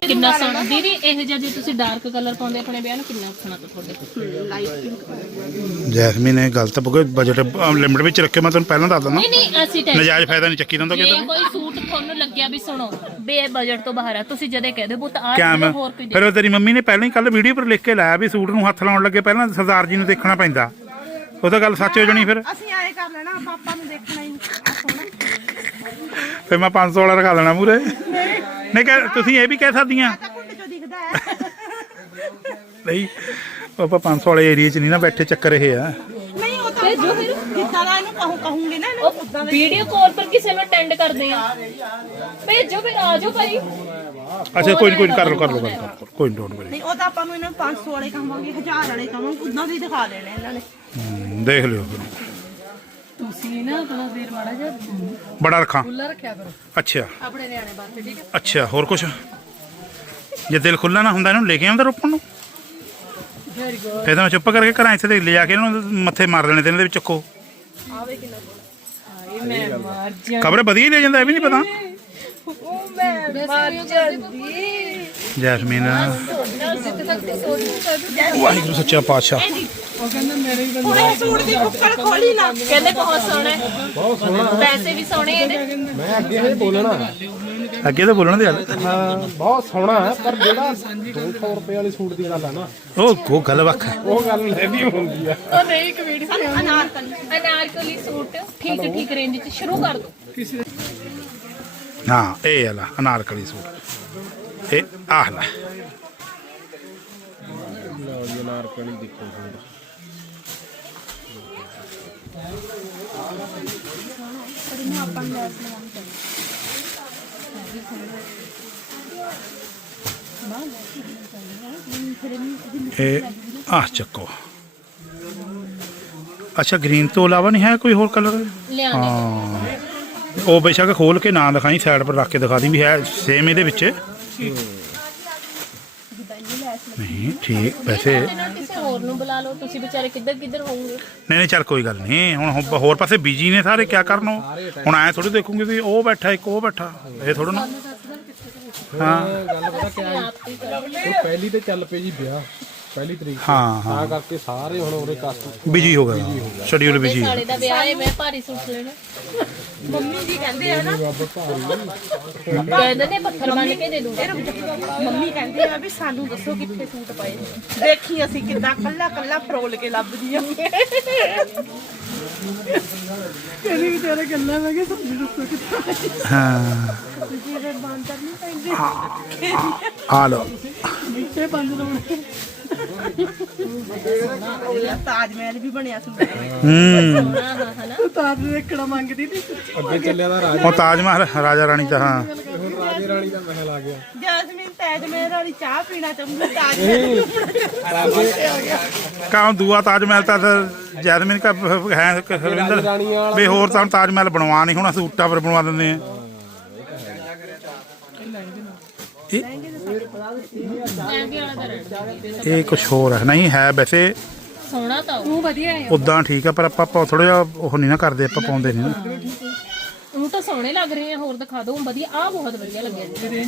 ਕਿੰਨਾ ਸੋਹਣਾ। ਦੀਦੀ ਇਹ ਜਿਹਾ ਜੇ ਤੁਸੀਂ ਡਾਰਕ ਕਲਰ ਪਾਉਂਦੇ ਆਪਣੇ ਵਿਆਹ ਨੂੰ ਕਿੰਨਾ ਸੋਹਣਾ ਤਾਂ ਤੁਹਾਡੇ ਜੈਸਮੀਨ ਨੇ ਗਲਤ ਬਗੋ ਬਜਟ ਲਿਮਟ ਵਿੱਚ ਰੱਖਿਓ ਮੈਂ ਤੁਹਾਨੂੰ ਪਹਿਲਾਂ ਦੱਸ ਦਿੰਦਾ। ਨਹੀਂ ਨਹੀਂ ਅਸੀਂ ਨਜਾਇਜ਼ ਫਾਇਦਾ ਨਹੀਂ ਚੱਕੀ ਦਿੰਦਾ ਜੇ ਕਿਤੇ ਕੋਈ ਸੂਟ ਤੁਹਾਨੂੰ ਲੱਗਿਆ ਵੀ ਸੁਣੋ ਬੇ ਬਜਟ ਤੋਂ ਬਾਹਰ ਆ ਤੁਸੀਂ ਜਦੇ ਕਹਿ ਦਿਓ ਪੁੱਤ ਆ ਕਿਆ ਹੋਰ ਕੋਈ ਫਿਰ ਉਹ ਤੇਰੀ ਮੰਮੀ ਨੇ ਪਹਿਲਾਂ ਹੀ ਕੱਲ ਵੀਡੀਓ ਪਰ ਲਿਖ ਕੇ ਲਾਇਆ ਵੀ ਸੂਟ ਨੂੰ ਹੱਥ ਲਾਉਣ ਲੱਗੇ ਪਹਿਲਾਂ ਸਰਦਾਰ ਜੀ ਨੂੰ ਦੇਖਣਾ ਪੈਂਦਾ। ਉਹ ਤਾਂ ਗੱਲ ਸੱਚ ਹੋ ਜਾਣੀ ਫਿਰ। ਅਸੀਂ ਆਏ ਕਰ ਲੈਣਾ ਪਾਪਾ ਨੂੰ ਦੇਖਣਾ ਹੀ। ਫਿਰ ਮੈਂ 500 ਵਾਲਾ ਰਖਾ ਲੈਣਾ ਮੂਰੇ ਨਹੀਂ ਕਹਿ ਤੁਸੀਂ ਇਹ ਵੀ ਕਹਿ ਸਕਦੀਆਂ। ਤਾਂ ਕੁੰਡ ਚੋਂ ਦਿਖਦਾ ਹੈ। ਨਹੀਂ ਆਪਾਂ 500 ਵਾਲੇ ਏਰੀਆ 'ਚ ਨਹੀਂ ਨਾ ਬੈਠੇ ਚੱਕਰ ਇਹ ਆ। ਨਹੀਂ ਉਹ ਤਾਂ ਜੋ ਫਿਰ। ਜਿੱਦਾਂ ਦਾ ਇਹਨੂੰ ਕਹੂੰ ਕਹੂੰਗੇ ਨਾ ਇਹਨੂੰ ਉਹ ਵੀਡੀਓ ਕਾਲ ਪਰ ਕਿਸੇ ਨੂੰ ਅਟੈਂਡ ਕਰਦੇ ਆ। ਭੇਜੋ ਫਿਰ ਆ ਜਾਓ ਭਾਈ। ਅੱਛਾ ਕੋਈ ਨੀ, ਕੋਈ ਨੀ, ਕਰ ਲਓ ਕਰ ਲਓ ਕਰ ਲਓ ਕੋਈ ਡੋਂਟ ਵਰੀ ਨਹੀਂ ਉਹ ਤਾਂ ਆਪਾਂ ਨੂੰ ਇਹਨਾਂ ਨੂੰ 500 ਵਾਲੇ ਕਹਾਂਗੇ 1000 ਵਾਲੇ ਕਹਾਂਗੇ ਉਦਾਂ ਦੇ ਹੀ ਦਿਖਾ ਦੇਣੇ ਇਹਨਾਂ ਨੇ। ਦੇਖ ਲਿਓ। ਫਿਰ ਤੁਸੀਂ ਨਾ ਆਪਣਾ ਵੀਰ ਮਾੜਾ ਜਿਹਾ ਬੜਾ ਰੱਖਾਂ। ਖੁੱਲਾ ਰੱਖਿਆ ਕਰੋ। ਅੱਛਾ। ਆਪਣੇ ਨਿਆਣੇ ਵਾਸਤੇ ਠੀਕ ਹੈ? ਅੱਛਾ ਹੋਰ ਕੁਝ ਜੇ ਦਿਲ ਖੁੱਲਾ ਨਾ ਹੁੰਦਾ ਇਹਨੂੰ ਲੈ ਕੇ ਆਉਂਦਾ ਰੋਪਣ ਨੂੰ? ਵੈਰੀ ਗੁੱਡ ਫਿਰ ਤਾਂ ਮੈਂ ਚੁੱਪ ਕਰਕੇ ਘਰਾਂ ਇੱਥੇ ਤੇ ਲੈ ਜਾ ਕੇ ਇਹਨੂੰ ਮੱਥੇ ਮਾਰ ਦੇਣੇ ਤੇ ਇਹਨਾਂ ਦੇ ਵਿੱਚ ਚੱਕੋ। ਹਾਏ ਮੈਂ ਮਾਰ ਜਾ ਖਬਰ ਵਧੀਆ ਹੀ ਲੈ ਜਾਂਦਾ ਇਹ ਵੀ ਨਹੀਂ ਪਤਾ। ਜੈਸਮੀਨ। ਵਾਹਿਗੁਰੂ ਸੱਚਾ ਪਾਤਸ਼ਾਹ। ਕਹਿੰਦੇ ਬਹੁਤ ਸੋਹਣਾ ਹੈ। ਬਹੁਤ ਸੋਹਣਾ। ਪੈਸੇ ਵੀ ਸੋਹਣੇ ਇਹਦੇ। ਮੈਂ ਅੱਗੇ ਹਜੇ ਬੋਲਣਾ। ਅੱਗੇ ਤਾਂ ਬੋਲਣ ਦੇ ਹਾਲ ਹਾਂ ਬਹੁਤ ਸੋਹਣਾ ਹੈ ਪਰ ਜਿਹੜਾ 200 ਰੁਪਏ ਵਾਲੇ ਸੂਟ ਦੀ ਗੱਲ ਆ ਨਾ ਉਹ ਉਹ ਗੱਲ ਵੱਖ ਹੈ। ਉਹ ਗੱਲ ਲੈਦੀ ਹੁੰਦੀ ਆ। ਉਹ ਨਹੀਂ ਇੱਕ ਵੀਡੀਓ ਅਨਾਰਕਲੀ। ਅਨਾਰਕਲੀ ਸੂਟ ਠੀਕ ਠੀਕ ਰੇਂਜ ਚ। ਸ਼ੁਰੂ ਕਰ ਦੋ। ਹਾਂ ਇਹ ਵਾਲਾ ਅਨਾਰਕਲੀ ਸੂਟ ਇਹ ਆਹ ਲੈ ਲਓ ਜੀ ਅਨਾਰਕਲੀ ਦੇਖੋ ਇਹ ਆਹ ਚੱਕੋ ਅੱਛਾ ਗ੍ਰੀਨ ਤੋਂ ਇਲਾਵਾ ਨਹੀਂ ਹੈ ਕੋਈ ਹੋਰ ਕਲਰ ਹਾਂ ਉਹ ਬੇਸ਼ੱਕ ਖੋਲ ਕੇ ਨਾ ਦਿਖਾਈ ਸਾਈਡ ਪਰ ਰੱਖ ਕੇ ਦਿਖਾ ਦੀ ਵੀ ਹੈ ਸੇਮ ਇਹਦੇ ਵਿੱਚ। ਨਹੀਂ ਠੀਕ ਵੈਸੇ। ਕਿਸੇ ਹੋਰ ਨੂੰ ਬੁਲਾ ਲਓ ਤੁਸੀਂ ਵਿਚਾਰੇ ਕਿੱਧਰ ਕਿੱਧਰ ਹੋਵੋਗੇ ਨਹੀਂ ਨਹੀਂ ਚੱਲ ਕੋਈ ਗੱਲ ਨਹੀਂ। ਹੁਣ ਹੋ- ਹੋਰ ਪਾਸੇ ਬਿਜ਼ੀ ਨੇ ਸਾਰੇ ਕਿਆ ਕਰਨ ਉਹ? ਹੁਣ ਐ ਥੋੜੀ ਦੇਖੂਗੇ ਵੀ ਉਹ ਬੈਠਾ ਇੱਕ ਉਹ ਬੈਠਾ। ਇਹ ਥੋੜਾ ਨਾ। ਹਾਂ। ਗੱਲ ਪਤਾ ਕਿਆ ਹੈ ਆਪ ਹੀ। ਕਰੋ। ਹੁਣ ਪਹਿਲੀ ਤੇ ਚੱਲ ਪਈ ਜੀ ਵਿਆਹ ਪਹਿਲੀ ਤਰੀਕ ਤੋਂ। ਹਾਂ ਹਾਂ ਤਾਂ ਕਰਕੇ ਸਾਰੇ ਹੁਣ ਉਹਦੇ ਕਸਟ ਬਿਜ਼ੀ ਹੋ ਗਿਆ ਸ਼ਡਿਊਲ ਬਿਜ਼ੀ ਸਾਲੇ ਦਾ ਵਿਆਹ ਹੈ ਮੈਂ ਭਾਰੀ ਸੂਟ ਲੈਣਾ। ਮੰਮੀ ਜੀ ਕਹਿੰਦੇ ਆ ਨਾ ਕਹਿੰਦੇ ਨੇ ਪੱਥਰ ਬਣ ਕੇ ਦੇ ਦੂੰਗਾ ਮੰਮੀ ਕਹਿੰਦੇ ਆ ਵੀ ਸਾਨੂੰ ਦੱਸੋ ਕਿੱਥੇ ਸੂਟ ਪਏ ਦੇਖੀ ਅਸੀਂ ਕਿੱਦਾਂ ਕੱਲਾ ਕੱਲਾ ਫਰੋਲ ਕੇ ਲੱਭਦੀਆਂ ਕਹਿੰਦੀ ਵਿਚਾਰੇ ਗੱਲਾਂ ਮੈਂ ਕਿ ਸਾਨੂੰ ਦੱਸੋ ਕਿੱਥੇ ਹਾਂ। ਆ ਲੋ ਨੀਚੇ ਬੰਦ ਲਾਉਣੇ। ਤਾਜ ਮਹਿਲ ਵੀ ਬਣਿਆ ਸੀ। ਹੂੰ। ਤਾਂ ਤੇ ਦੇਖਣਾ ਮੰਗਦੀ ਤੀ ਅੱਗੇ ਚੱਲਿਆ ਦਾ ਰਾਜ। ਉਹ ਤਾਜ ਮਹਿਲ ਰਾਜਾ ਰਾਣੀ ਦਾ ਹਾਂ। ਹੁਣ ਰਾਜੇ ਰਾਣੀ ਦਾ ਮਹਿਲ ਆ ਗਿਆ। ਜੈਸਮੀਨ ਤਾਜ ਮਹਿਲ ਵਾਲੀ ਚਾਹ ਪੀਣਾ ਚਾਹੁੰਦੀ ਤਾਜ ਕਾਹ ਦੂਆ ਤਾਜ ਮਹਿਲ ਤਾਂ ਫਿਰ ਜੈਸਮੀਨ ਕਾ ਹੈ ਵਾਲਾ ਵੀ ਹੋਰ ਤਾਂ ਤਾਜ ਮਹਿਲ ਬਣਵਾ ਨਹੀਂ ਹੋਣਾ ਸੂਟਾਂ ਪਰ ਬਣਵਾ ਦਿੰਦੇ ਆ ਇਹ ਲਹਿੰਗੇ ਵਾਲਾ ਤਾਂ ਰਹਿਣਾ ਇਹ ਕੁਝ ਹੋਰ ਹੈ। ਨਹੀਂ ਹੈ ਵੈਸੇ ਸੋਹਣਾ ਤਾਂ ਉਹ। ਵਧੀਆ ਹੈ। ਉਦਾਂ ਠੀਕ ਆ ਪਰ ਆਪਾਂ ਥੋੜਾ ਜਿਹਾ ਉਹ ਨਹੀਂ ਨਾ ਕਰਦੇ ਆਪਾਂ ਪਾਉਂਦੇ ਨਹੀਂ ਨਾ। ਉਹ ਤਾਂ ਸੋਹਣੇ ਲੱਗ ਰਹੇ ਆ ਹੋਰ ਦਿਖਾ ਦਿਓ ਵਧੀਆ। ਆ ਬਹੁਤ ਵਧੀਆ ਲੱਗਿਆ। ਜੀ